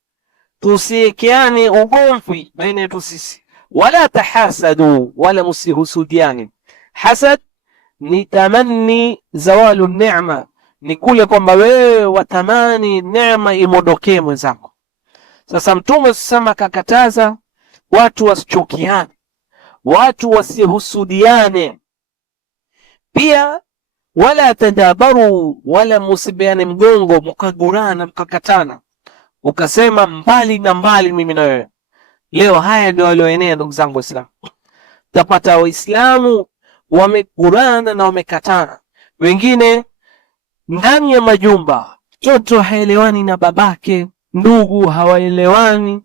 tusiekeane ugomvi baina yetu sisi. Wala tahasadu, wala musihusudiane. Hasad ni tamanni zawalu neema, ni kule kwamba wewe watamani neema imondokee mwenzako. Sasa Mtume sallallahu akakataza watu wasichukiane, watu wasihusudiane. Pia wala tadabaru, wala musibiane mgongo, mkagurana mkakatana, ukasema mbali na mbali mimi na wewe. Leo haya ndio walioenea ndugu zangu Waislamu. Tapata Waislamu wamegurana na wamekatana, wengine ndani ya majumba, mtoto haelewani na babake, ndugu hawaelewani,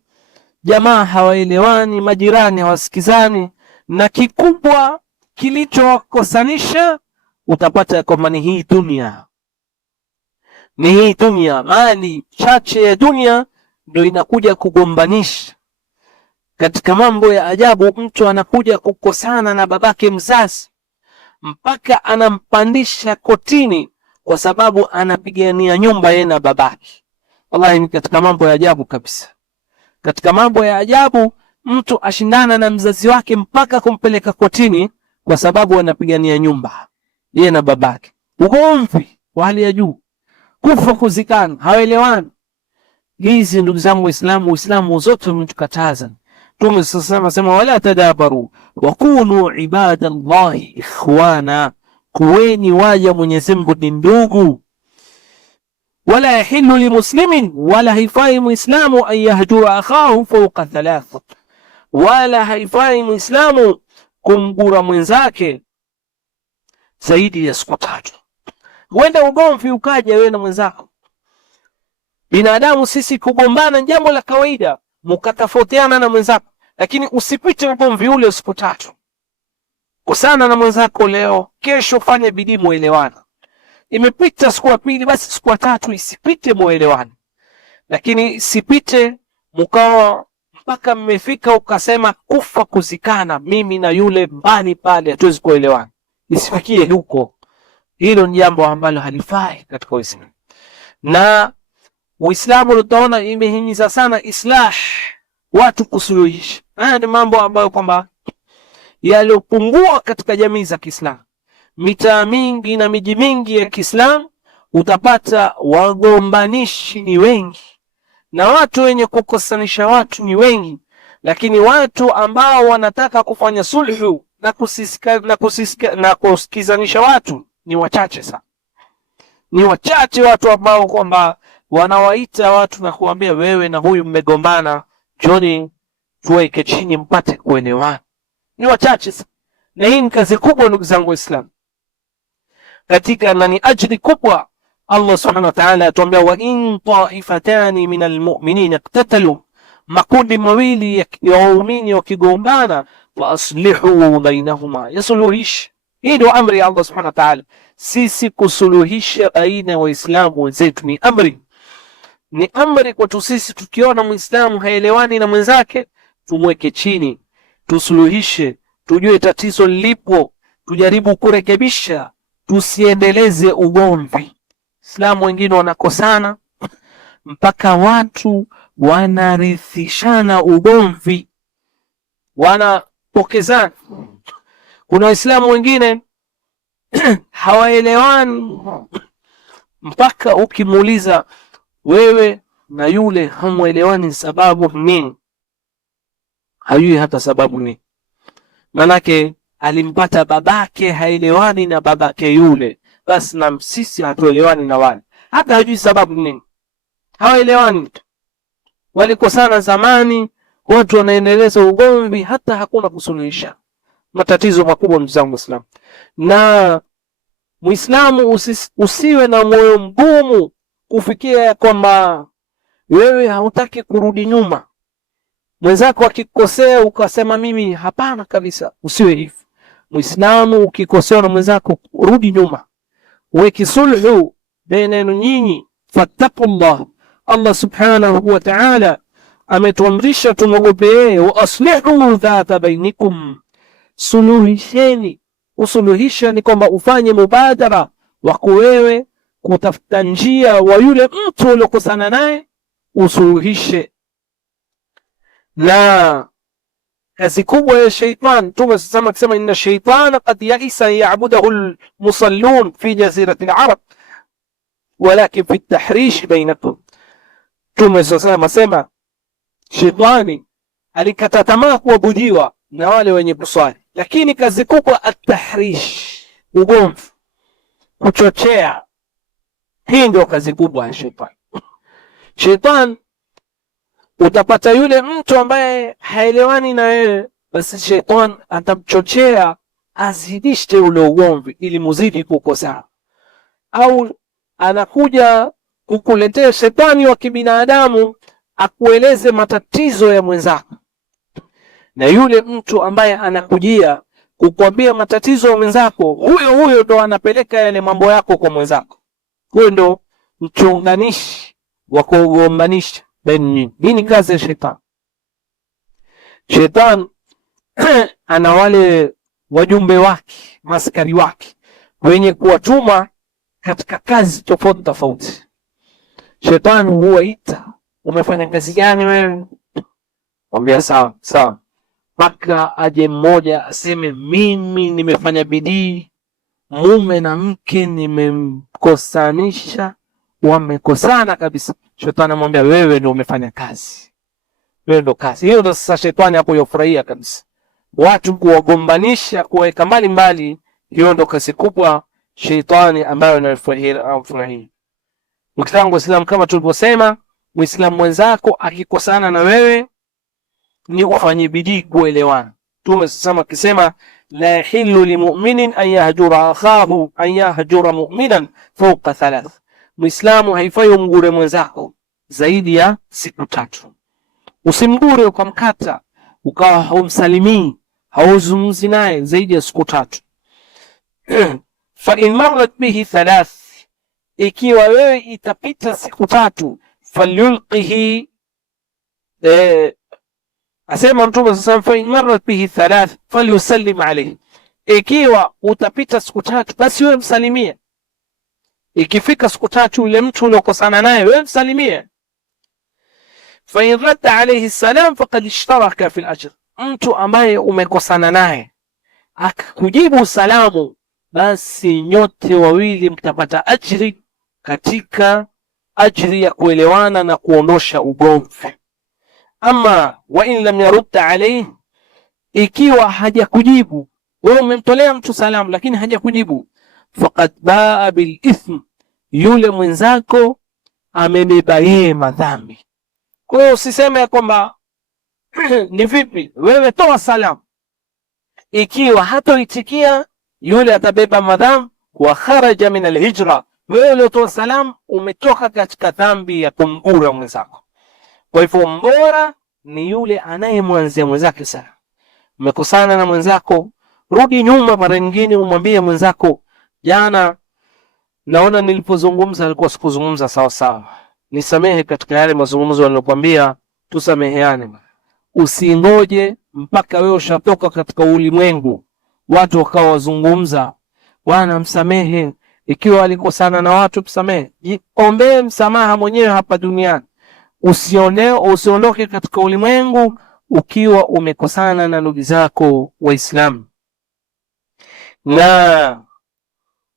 jamaa hawaelewani, majirani hawasikizani, na kikubwa kilichowakosanisha utapata kwamba ni hii dunia. Ni hii dunia, mali chache ya dunia ndio inakuja kugombanisha. Katika mambo ya ajabu, mtu anakuja kukosana na babake mzazi mpaka anampandisha kotini kwa sababu anapigania nyumba yeye na babake. Wallahi ni katika mambo ya ajabu kabisa. Katika mambo ya ajabu, mtu ashindana na mzazi wake mpaka kumpeleka kotini kwa sababu anapigania nyumba yeye na babake. Ugomvi wa hali ya juu, kufa kuzikana, hawaelewani. Hizi ndugu zangu Waislamu, Uislamu zote umetukataza. Mtume sema wala tadabaru wa kunu ibadallahi ikhwana, kuweni waja Mwenyezi Mungu ni ndugu. Wala yahillu limuslimin, wala haifai muislamu an yahjura akhahu fawqa thalath, wala haifai muislamu kumgura mwenzake zaidi ya siku 3. Huenda ugomvi ukaja wewe na mwenzako. Binadamu sisi kugombana jambo la kawaida, mukatofautiana na mwenzako, lakini usipite ugomvi ule siku 3. Kusana na mwenzako leo, kesho fanye bidii muelewana. Imepita siku ya pili, basi siku ya 3 isipite muelewana. Lakini isipite mkawa mpaka mmefika ukasema kufa kuzikana, mimi na yule mbali pale hatuwezi kuelewana. Isifikie huko. Hilo ni jambo ambalo halifai katika Uislamu. Na Uislamu utaona imehimiza sana islah, watu kusuluhisha. Haya ni mambo ambayo kwamba yaliyopungua katika jamii za Kiislamu. Mitaa mingi na miji mingi ya Kiislamu utapata wagombanishi ni wengi na watu wenye kukosanisha watu ni wengi, lakini watu ambao wanataka kufanya sulhu na kusikizanisha watu ni wachache sana. Ni wachache watu ambao kwamba wanawaita watu na kuambia wewe na huyu mmegombana, Johnny tuweke chini mpate kuelewana. Ni wachache sana. Na hii ni kazi kubwa ndugu zangu Waislamu. Katika na ni ajri kubwa Allah subhanahu wa ta'ala atuambia wa in ta'ifatani minal mu'minina iqtatalu, makundi mawili ya waumini wakigombana wa aslihu bainahuma, yasuluhish. Hii ndio amri ya Allah subhanahu wa ta'ala, sisi kusuluhisha baina ya Waislamu wenzetu. Ni amri, ni amri kwetu sisi. Tukiona Muislamu haelewani na mwenzake, tumweke chini, tusuluhishe, tujue tatizo lipo, tujaribu kurekebisha, tusiendeleze ugomvi. Islamu wengine wanakosana mpaka watu wanarithishana ugomvi, wanapokezana. Kuna Waislamu wengine hawaelewani mpaka ukimuuliza wewe na yule hamuelewani sababu nini, hajui hata sababu nini. Manake alimpata babake haelewani na babake yule, basi na sisi hatuelewani na wale, hata hajui sababu nini, hawaelewani. Walikosana zamani, watu wanaendeleza ugomvi, hata hakuna kusuluhisha. matatizo makubwa ndugu zangu Waislamu. Na Muislamu usiwe na moyo mgumu kufikia kwamba wewe hautaki kurudi nyuma. Mwenzako akikosea ukasema mimi hapana kabisa, usiwe hivyo. Muislamu ukikosea na mwenzako rudi nyuma. Weki sulhu baina nyinyi, fattaqullah. Allah subhanahu wa ta'ala ametuamrisha tumwogope yeye, wa aslihu dhata bainikum. Suluhisheni. Usuluhisha ni kwamba ufanye mubadara wa wewe kutafuta njia wa yule mtu uliokosana naye usuluhishe. Na kazi kubwa ya shaitan, Mtume sasa akisema inna shaitana qad yaisa ya'budahu al-musallun fi jazirati al-arab walakin fi at-tahrish bainakum. Mtume sasa asema shaitani alikata tamaa kuabudiwa na wale wenye kuswali, lakini kazi kubwa at-tahrish, ugomvi, kuchochea. Hii ndio kazi kubwa ya shaitani. Shaitani utapata yule mtu ambaye haelewani na wewe, basi shaitani atamchochea azidishe ule ugomvi ili muzidi kukosa. Au anakuja kukuletea shetani wa kibinadamu akueleze matatizo ya mwenzako, na yule mtu ambaye anakujia kukwambia matatizo ya mwenzako, huyo ndo anapeleka yale mambo yako kwa mwenzako. Huyo ndo mchunganishi wa kugombanisha. Hii ni kazi ya shetani. Shetani ana wale wajumbe wake, maskari wake wenye kuwatuma katika kazi tofauti tofauti. Shetani huwaita, umefanya kazi gani wewe? Mwambia sawa sawa, mpaka aje mmoja aseme mimi nimefanya bidii, mume na mke nimemkosanisha, wamekosana kabisa. Shetani amwambia wewe ndio umefanya kazi, wewe ndio kazi hiyo. Ndio sasa shetani hapo yofurahia kabisa watu kuwagombanisha, kuweka mbali mbali. Hiyo ndio kazi kubwa shetani ambayo anafurahia. Mkitangu Waislamu, kama tulivyosema, Muislamu mwenzako akikosana na wewe ni ufanye bidii kuelewana. Mtume sasa akisema la yahillu limu'minin an yahjura akhahu an yahjura mu'minan fawqa thalath. Muislamu haifai umgure mwenzako zaidi ya siku 3. Usimgure ukamkata, ukawa haumsalimii, hauzungumzi naye zaidi ya siku 3. Fa in marrat bihi 3, ikiwa wewe itapita siku 3, falyulqihi, asema Mtume sasa, fa in marrat bihi 3 falyusallim alayhi. Ikiwa utapita siku 3, basi wewe msalimie. Ikifika siku 3 yule mtu uliokosana naye wewe msalimie. Fa in radda alayhi salam faqad ishtaraka fi al-ajr. Mtu ambaye umekosana naye akakujibu salamu, basi nyote wawili mtapata ajri katika ajri ya kuelewana na kuondosha ugomvi. Ama wa in lam yarudda alayhi, ikiwa hajakujibu, wewe umemtolea mtu salamu lakini hajakujibu, faqad baa bil ithm, yule mwenzako amebeba yeye madhambi. Kwa hiyo usiseme kwamba ni vipi, wewe toa salamu, ikiwa hatoitikia yule atabeba madhambi, wa kharaja min alhijra, wewe uliotoa salamu umetoka katika dhambi ya kumgura mwenzako. Kwa hivyo mbora ni yule anayemwanzia mwenzake salamu. Umekosana na mwenzako, rudi nyuma mara nyingine umwambie mwenzako, jana naona nilipozungumza alikuwa sikuzungumza sawa sawa, nisamehe katika yale mazungumzo niliyokuambia, tusameheane. Usingoje mpaka wewe ushatoka katika ulimwengu watu wakawa wazungumza, bwana msamehe. Ikiwa alikosana na watu msamehe, ombee msamaha mwenyewe hapa duniani. Usiondoke katika ulimwengu ukiwa umekosana na ndugu zako Waislamu. Na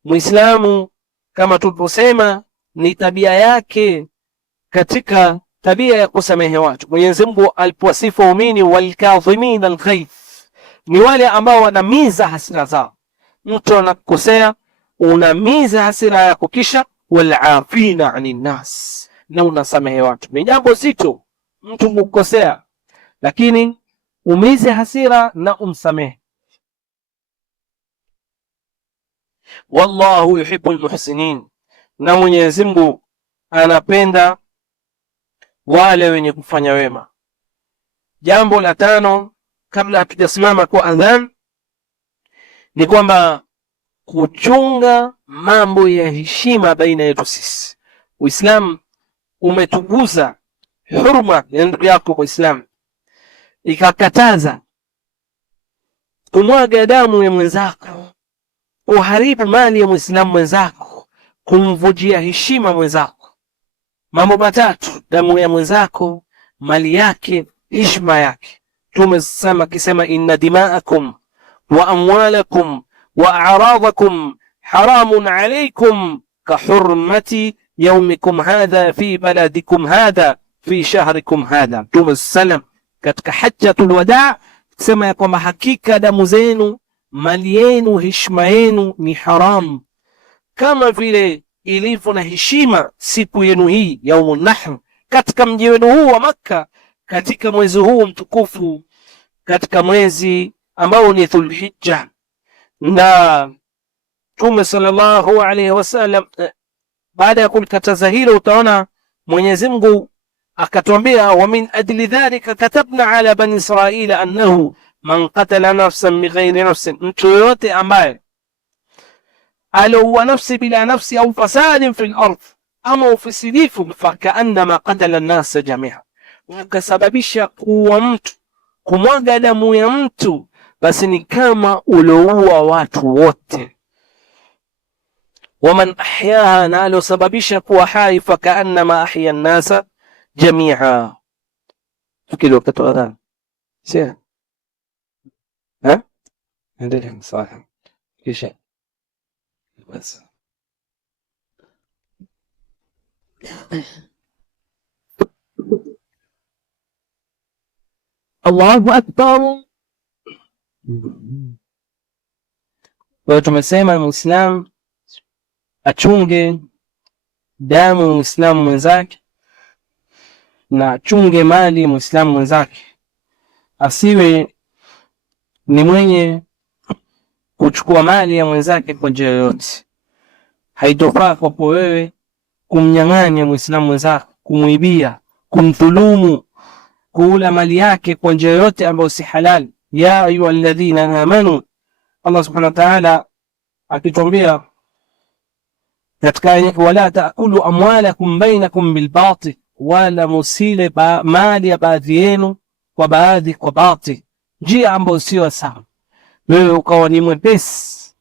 Muislamu kama tulivyosema ni tabia yake katika tabia ya kusamehe watu. Mwenyezi Mungu alipowasifu waumini, walkadhimina alghayth, ni wale ambao wanamiza hasira zao. Mtu anakosea, unamiza hasira yako, kisha walafina anin nas, na unasamehe watu. Ni jambo zito mtu kukosea, lakini umize hasira na umsamehe. wallahu yuhibbul muhsinin, na Mwenyezi Mungu anapenda wale wenye kufanya wema. Jambo la tano kabla hatujasimama kwa adhan ni kwamba kuchunga mambo ya heshima baina yetu sisi. Uislamu umetukuza hurma ya ndugu yako Muislamu, ikakataza kumwaga damu ya mwenzako, kuharibu mali ya Muislamu mwenzako, kumvujia heshima mwenzako. Mambo matatu: damu ya mwenzako, mali yake, heshima yake. Tumesema kisema inna dima'akum wa amwalakum wa a'radakum haramun alaykum ka hurmati yawmikum hadha fi baladikum hadha fi shahrikum hadha. Tumesema katika hajjatul wadaa sema ya kwamba hakika damu zenu, mali yenu, heshima yenu ni haramu kama vile ilivyo na heshima siku yenu hii yaumun nahr, katika mji wenu huu wa Makka, katika mwezi huu mtukufu, katika mwezi ambao ni Dhulhijja. Na Mtume sallallahu alayhi wasallam baada ya kulikataza hilo, utaona Mwenyezi Mungu akatuambia, wa min ajli dhalika katabna ala bani israila annahu man qatala nafsan bighayri nafsin, mtu yote ambaye aliua nafsi bila nafsi au fasadin fil ardh, ama ufisidifu, fakaannama qatala an-nas jami'a, ukasababisha kuua mtu, kumwaga damu ya mtu, basi ni kama uloua watu wote. Waman ahyaha, na alosababisha kuwa hai, fakaannama ahya an-nas jami'a. Tukili wakati wa adhan sio endelea sawa kisha basi. Allahu akbar. Kwa tumesema Muislamu achunge damu ya Muislamu mwenzake na achunge mali ya Muislamu mwenzake, asiwe ni mwenye kuchukua mali ya mwenzake kwa njia yoyote. Haitofaa kwa wewe kumnyang'anya Muislamu mwenzako, kumuibia, kumdhulumu, kuula mali yake kwa njia yoyote ambayo si halal. Ya ayyuhalladhina amanu, Allah subhanahu wa ta'ala akituambia katika wala taakulu amwalakum bainakum bilbatil, wala musile mali ya baadhi yenu kwa baadhi kwa batil, njia ambayo sio sawa. Wewe ukawa ni mwepesi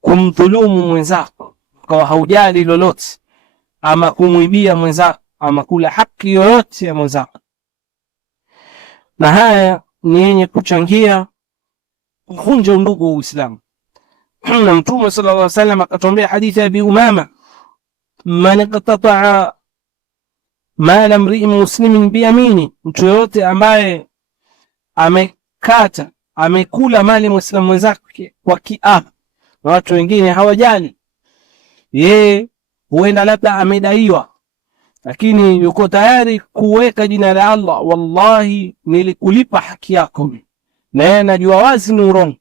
kumdhulumu mwenzako, ukawa haujali lolote, ama kumuibia mwenzako, ama kula haki yoyote ya mwenzako, na haya ni yenye kuchangia kuvunja undugu wa Uislamu. Na Mtume sallallahu alaihi wasallam akatuambia hadithi ya Abi Umama, man qata'a mala mri'in muslimin biyamini, mtu yote ambaye amekata, amekula mali Muislamu mwenzake kwa kiapo. Watu wengine hawajali, yeye huenda labda amedaiwa, lakini yuko tayari kuweka jina la Allah, wallahi nilikulipa haki yako, na yeye anajua wazi ni urongo,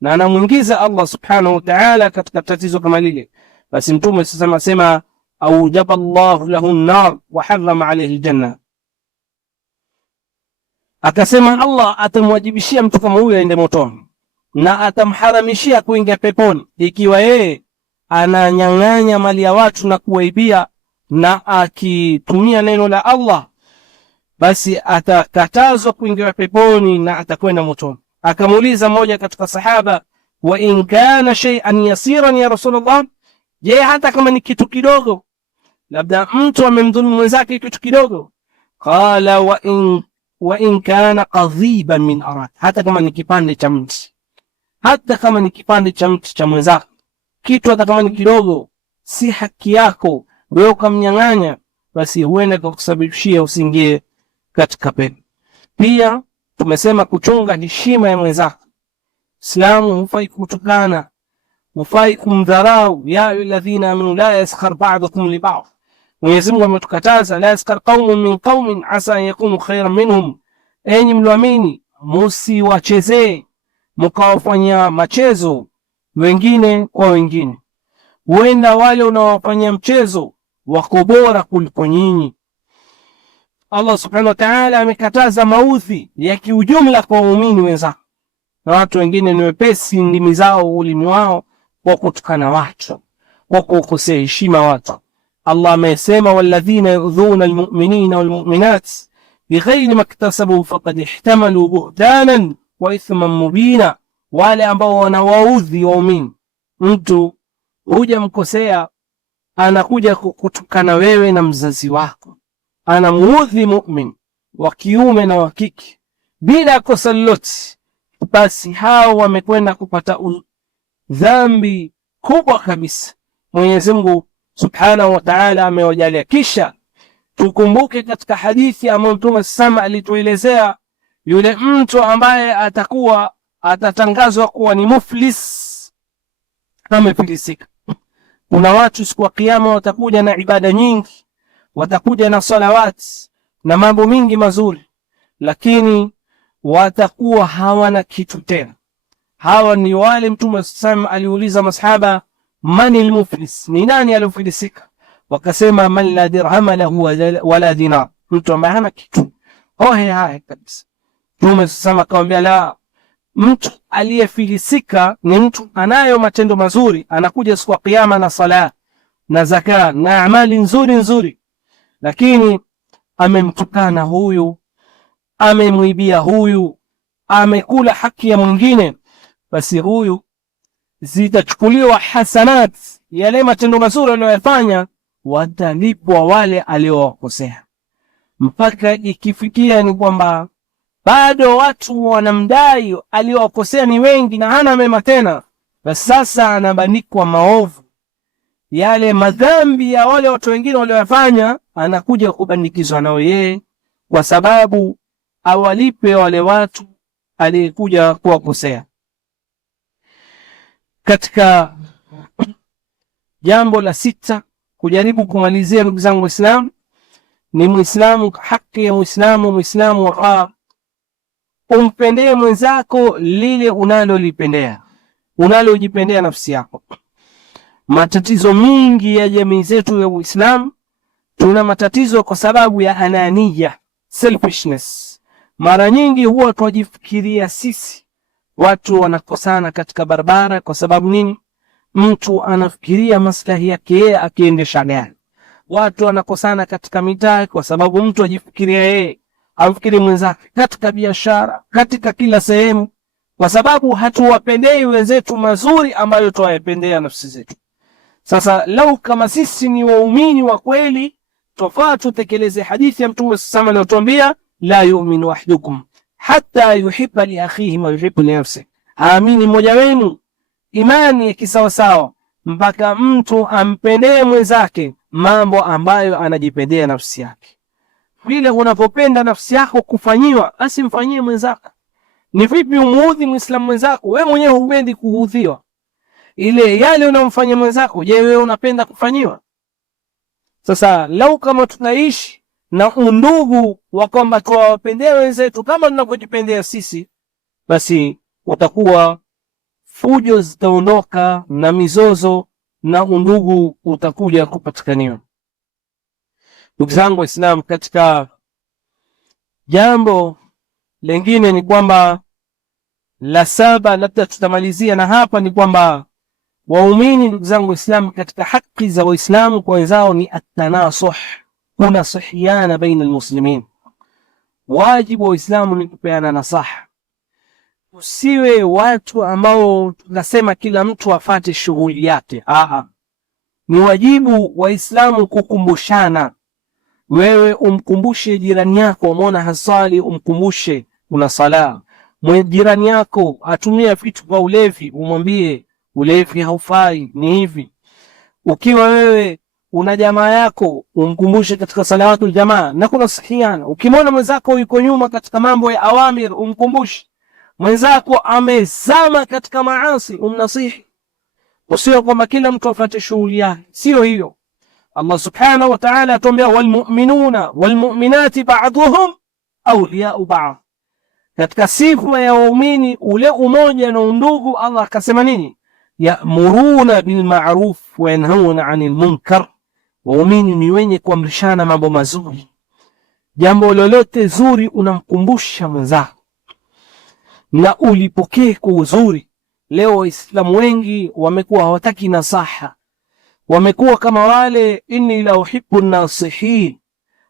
na anamuingiza Allah subhanahu wa ta'ala katika tatizo kama lile. Basi Mtume sasa anasema aujaba Allah lahu an-nar wa harrama alayhi al-janna, akasema Allah atamwajibishia mtu kama huyo aende motoni na atamharamishia kuingia peponi ikiwa yeye ananyang'anya mali ya watu na kuwaibia, na akitumia neno la Allah, basi atakatazwa kuingia peponi na atakwenda motoni. Akamuuliza mmoja katika sahaba, wa in kana shay'an yasiran ya Rasulullah, je, hata kama ni kitu kidogo, labda mtu amemdhulumu mwenzake kitu kidogo? Qala wa in kana qadhiban min arad, hata kama ni kipande cha mti, hata kama ni kipande cha mti cha mwenzako, kitu hata kama ni kidogo, si haki yako, wewe ukamnyang'anya, basi huenda kukusababishia usiingie katika pepo. Pia tumesema kuchunga heshima ya mwenzako. Islamu hufai kutukana, hufai kumdharau. Ya ayyuhalladhina amanu la yaskhar ba'dukum li ba'd, Mwenyezi Mungu ametukataza, la yaskhar qaumun min qaumin asa an yakunu khayran minhum, enyi mlioamini musiwachezee mkawafanya machezo wengine kwa wengine. Huenda wale unaowafanyia mchezo wako bora kuliko nyinyi. Allah subhanahu wa ta'ala amekataza maudhi ya kiujumla kwa waumini wenzao, na watu wengine ni wepesi ndimi zao, ulimi wao, kwa kutukana watu, kwa kukosea heshima watu. Allah amesema walladhina yudhuna almu'minina walmu'minat bighayri maktasabu faqad ihtamalu buhtanan wa ithman mubina, wale ambao wanawaudhi waumini. Mtu huja mkosea, anakuja kutukana wewe na mzazi wako, anamuudhi mu'min wa kiume na wa kike bila kosa lolote, basi hao wamekwenda kupata dhambi kubwa kabisa. Mwenyezi Mungu Subhanahu wa Ta'ala amewajalia. Kisha tukumbuke katika hadithi ambayo Mtume sama alituelezea yule mtu ambaye atatangazwa kuwa ni muflis, amefilisika. Kuna watu siku ya kiyama watakuja na ibada nyingi, watakuja na salawati na mambo mingi mazuri, lakini watakuwa hawana kitu tena. Hawa ni wale Mtume sama aliuliza masahaba, man almuflis, ni nani aliyofilisika? Wakasema man la dirhama lahu wala dinar, mtu ambaye hana kitu. Haya kabisa. Mtume sama akamwambia, la, mtu aliyefilisika ni mtu anayo matendo mazuri, anakuja siku ya kiyama na sala na zaka na amali nzuri, lakini amemtukana huyu, amemwibia huyu, amekula haki ya mwingine, basi huyu zitachukuliwa hasanat, yale matendo mazuri aliyofanya, watalipwa wale aliowakosea, mpaka ikifikia ni kwamba bado watu wanamdai aliowakosea ni wengi na hana mema tena. Basi sasa anabandikwa maovu, yale madhambi ya wale watu wengine waliofanya, anakuja kubandikizwa nao yeye, kwa sababu awalipe wale watu aliyekuja kuwakosea. Katika jambo la 6 kujaribu kumalizia, ndugu zangu Waislamu, ni Muislamu, haki ya Muislamu wafaa umpendee mwenzako lile unalolipendea, unalojipendea nafsi yako. Matatizo mingi ya jamii zetu ya Uislamu, tuna matatizo kwa sababu ya anania, selfishness. Mara nyingi huwa tunajifikiria sisi. Watu wanakosana katika barabara kwa sababu nini? Mtu anafikiria maslahi yake yeye akiendesha gari. Watu wanakosana katika mitaa kwa sababu mtu ajifikiria yeye, afikiri mwenzake, katika biashara, katika kila sehemu, kwa sababu hatuwapendei wenzetu mazuri ambayo tuwapendea nafsi zetu. Sasa lau kama sisi ni waumini wa kweli, tofaa tutekeleze hadithi ya Mtume sallallahu alayhi wasallam aliyotuambia, la yu'minu ahadukum hatta yuhibba li akhihi ma yuhibbu li nafsihi, aamini mmoja wenu imani ya kisawasawa mpaka mtu ampendee mwenzake mambo ambayo anajipendea nafsi yake. Vile unapopenda nafsi yako kufanyiwa, basi mfanyie mwenzako. Ni vipi umuudhi Muislamu mwenzako? Wewe mwenyewe hupendi kuudhiwa. Ile yale unamfanyia mwenzako, je, wewe unapenda kufanyiwa? Sasa lau kama tunaishi na undugu wa kwamba tuwapendee wenzetu kama tunavyojipendea sisi, basi utakuwa fujo zitaondoka na mizozo na undugu utakuja kupatikaniwa. Ndugu zangu Waislamu, katika jambo lingine ni kwamba la 7, labda tutamalizia na hapa, ni kwamba waumini, ndugu zangu Waislamu, katika haki za Waislamu kwa wenzao ni at-tanasuh, kunasihiana baina almuslimin. Wajibu wa Waislamu ni kupeana nasaha. Usiwe watu ambao tunasema kila mtu afate shughuli yake. Ni wajibu wa Waislamu kukumbushana. Wewe umkumbushe jirani yako, umeona hasali, umkumbushe una sala. Jirani yako atumia vitu vya ulevi, umwambie ulevi haufai, ni hivi. Ukiwa wewe una jamaa yako, umkumbushe katika salawatul jamaa na kuna sahihiana. Ukimwona mwenzako yuko nyuma katika mambo ya awamir, umkumbushe. Mwenzako amezama katika maasi, umnasihi. Usiwe kwamba kila mtu afate shughuli yake, sio hiyo. Allah subhanahu wa ta'ala atuambia, walmu'minuna walmu'minati ba'dhuhum awliya'u ba'd. Katika sifa ya waumini ule umoja na undugu, Allah akasema nini? ya'muruna bil ma'ruf wa yanhauna 'anil munkar, waumini ni wenye kuamrishana mambo mazuri. Jambo lolote zuri unamkumbusha mwenzako na ulipokee kwa uzuri. Leo Waislamu wengi wamekuwa hawataki nasaha, wamekuwa kama wale inni la uhibbu nasihin.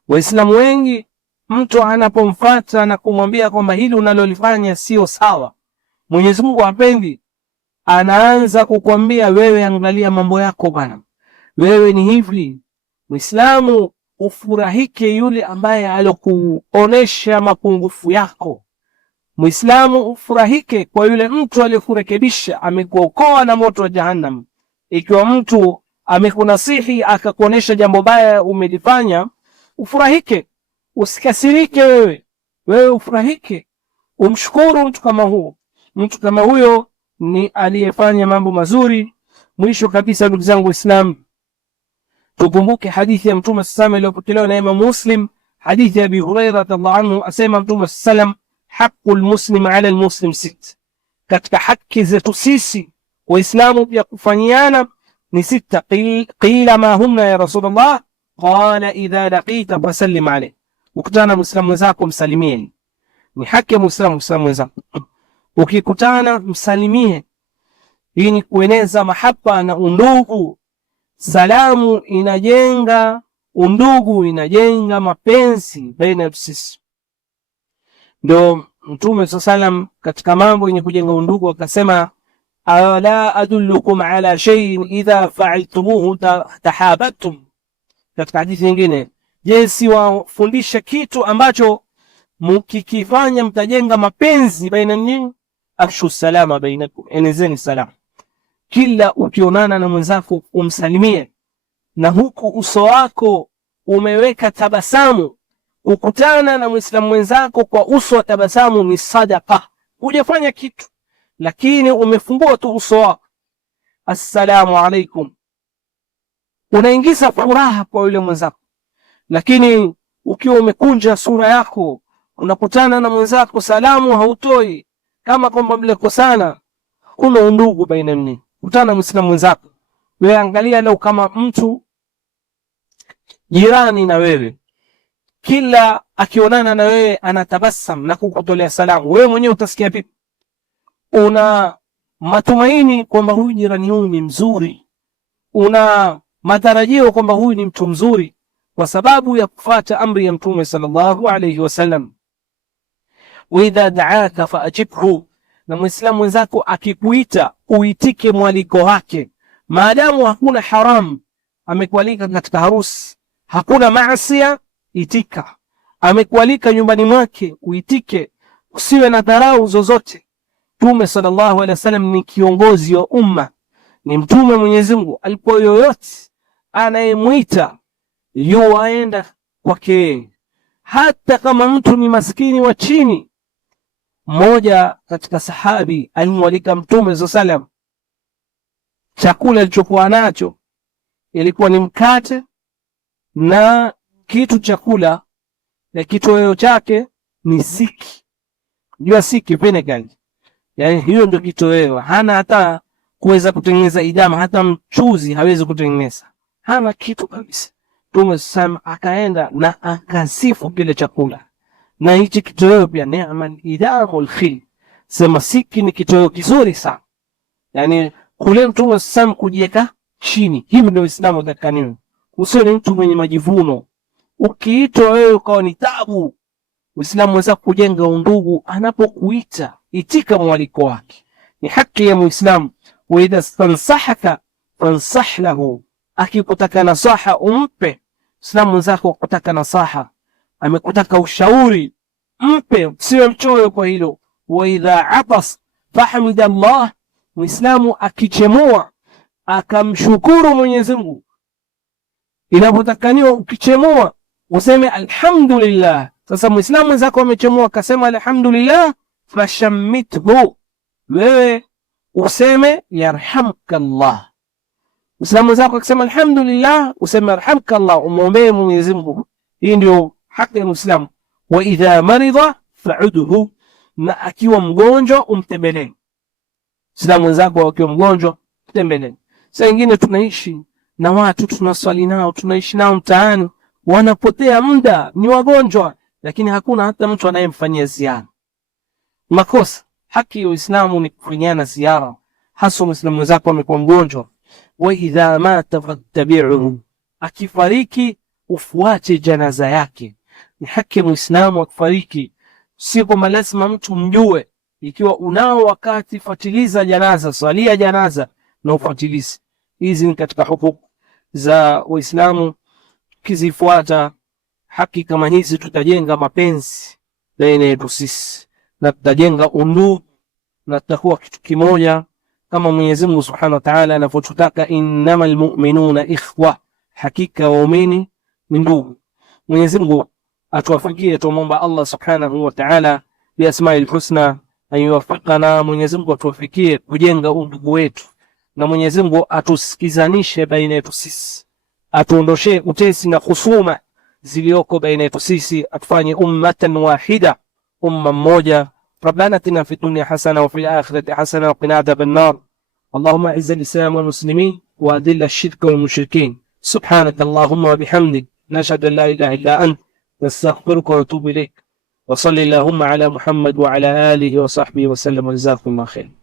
Waislamu wengi mtu anapomfuata na kumwambia kwamba hili unalolifanya sio sawa, Mwenyezi Mungu hapendi, anaanza kukwambia wewe, angalia mambo yako bana, wewe ni hivi. Muislamu ufurahike yule ambaye alokuonesha mapungufu yako. Muislamu ufurahike kwa yule mtu aliyekurekebisha, amekuokoa na moto wa Jahannam. Ikiwa mtu amekunasihi akakuonesha jambo baya umelifanya, ufurahike, usikasirike. Wewe ufurahike, umshukuru mtu kama huo. Mtu kama huyo ni aliyefanya mambo mazuri. Mwisho kabisa, ndugu zangu Waislamu, tukumbuke hadithi ya Mtume sallallahu iliyopokelewa na Imam Muslim, hadithi ya Abi Hurairah radhiallahu anhu, asema Mtume sallallahu, haqqul muslim ala almuslim sit, katika haki zetu sisi Waislamu pia kufanyiana ni sita. Qila ma hunna ya Rasulullah, qala idha laqita fasallim alayhi, ukutana muislamu mwenzako msalimieni. Ni haki ya muislamu mwenzako, ukikutana msalimie. Hii ni kueneza mahaba na undugu. Salamu inajenga undugu, inajenga mapenzi baina ya sisi. Ndio Mtume sallam katika mambo yenye kujenga undugu akasema, ala adullukum ala shay'in idha fa'altumuhu tahabbtum. Katika hadithi nyingine, je, siwafundisha kitu ambacho mkikifanya mtajenga mapenzi baina yenu? Afshu salama bainakum, enezeni salamu. Kila ukionana na mwenzako umsalimie, na huku uso wako umeweka tabasamu. Ukutana na Muislamu mwenzako kwa uso wa tabasamu ni sadaqa. Hujafanya kitu, lakini umefungua tu uso wako, assalamu alaikum, unaingiza furaha kwa yule mwenzako. Lakini ukiwa umekunja sura yako, unakutana na mwenzako salamu hautoi, kama kwamba mlikosana, kuna undugu baina yenu. Kutana na Muislamu mwenzako, wewe angalia leo kama mtu jirani na wewe, kila akionana na wewe anatabasam na kukutolea salamu, wewe mwenyewe utasikia vipi? Una matumaini kwamba huyu jirani huyu ni mzuri, una matarajio kwamba huyu ni mtu mzuri, kwa sababu ya kufuata amri ya Mtume sallallahu alayhi wasallam. Wa idha da'aka fa'ajibhu, na Muislamu mwenzako akikuita uitike mwaliko wake, maadamu hakuna haram. Amekualika katika harusi, hakuna maasiya, itika. Amekualika nyumbani mwake, uitike, usiwe na dharau zozote. Mtume sallallahu alaihi wasallam ni kiongozi wa umma, ni mtume Mwenyezi Mungu. Alipo yoyote anayemuita yuaenda kwake, hata kama mtu ni maskini wa chini. Mmoja katika sahabi alimwalika Mtume sallallahu alaihi wasallam, chakula alichokuwa nacho ilikuwa ni mkate na kitu chakula, na kitoweo chake ni siki. Jua siki vinegar, yani hiyo ndio kitoweo. Hana hata kuweza kutengeneza idama, hata mchuzi hawezi kutengeneza, hana kitu kabisa. Mtume sallallahu akaenda na akasifu kile chakula, na hichi kitoweo pia neema idamul khil, sema siki ni kitoweo kizuri sana. Yani kule Mtume sallallahu kujiweka chini. Hivi ndio Uislamu utakaniwa. Usiwe ni mtu mwenye majivuno. Ukiitwa wewe ukawa ni tabu, Uislamu unaweza kujenga undugu. Anapokuita itika mwaliko wake, ni haki ya Muislamu. Wa idha stansahaka fansah lahu, akikutaka nasaha umpe. Uislamu mwenzako kutaka nasaha, amekutaka ushauri, mpe, usiwe mchoyo kwa hilo. Wa idha atas fahmid Allah, Muislamu akichemua akamshukuru Mwenyezi Mungu. Inapotakaniwa ukichemua useme alhamdulillah. Sasa Muislamu mwenzako amechemua akasema alhamdulillah, fashammithu, wewe useme yarhamkallah. Muislamu mwenzako akisema alhamdulillah, useme yarhamkallah, umwombee Mwenyezi Mungu. Hii ndio haki ya Muislamu. Wa idha marida fa'udhu, na akiwa mgonjwa umtembelee. Muislamu mwenzako akiwa mgonjwa tembeleni. Saa nyingine tunaishi na watu tunaswali nao, tunaishi nao mtaani, wanapotea muda, ni wagonjwa, lakini hakuna hata mtu anayemfanyia ziara. Makosa. Haki ya Uislamu ni kufanyana ziara, hasa Muislamu mwenzako amekuwa mgonjwa. Wa idha mata fattabi'uhu, akifariki ufuate janaza yake. Ni haki ya Muislamu akifariki, si kwamba lazima mtu mjue. Ikiwa unao wakati, fuatiliza janaza, swalia janaza na ufuatilize. Hizi ni katika hukuku za Uislamu. Kizifuata haki kama hizi, tutajenga mapenzi baina yetu sisi, na tutajenga undugu, na tutakuwa kitu kimoja, kama Mwenyezi Mungu Subhanahu wa Ta'ala anavyotutaka, innamal mu'minuna ikhwa, hakika waumini ni ndugu. Mwenyezi Mungu atuwafikie, tumomba Allah Subhanahu wa Ta'ala bi asma'il husna an yuwaffiqana. Mwenyezi Mungu atuwafikie kujenga undugu wetu, na Mwenyezi Mungu atusikizanishe baina yetu sisi, atuondoshe utesi na husuma zilioko baina yetu sisi, atufanye ummatan wahida, umma mmoja. ربنا اتنا في الدنيا حسنة وفي الآخرة حسنة وقنا عذاب النار. اللهم اعز الإسلام والمسلمين وأذل الشرك والمشركين. سبحانك اللهم وبحمدك، نشهد أن لا إله إلا أنت، نستغفرك ونتوب إليك. وصل اللهم على محمد وعلى آله وصحبه وسلم، وجزاكم الله خير.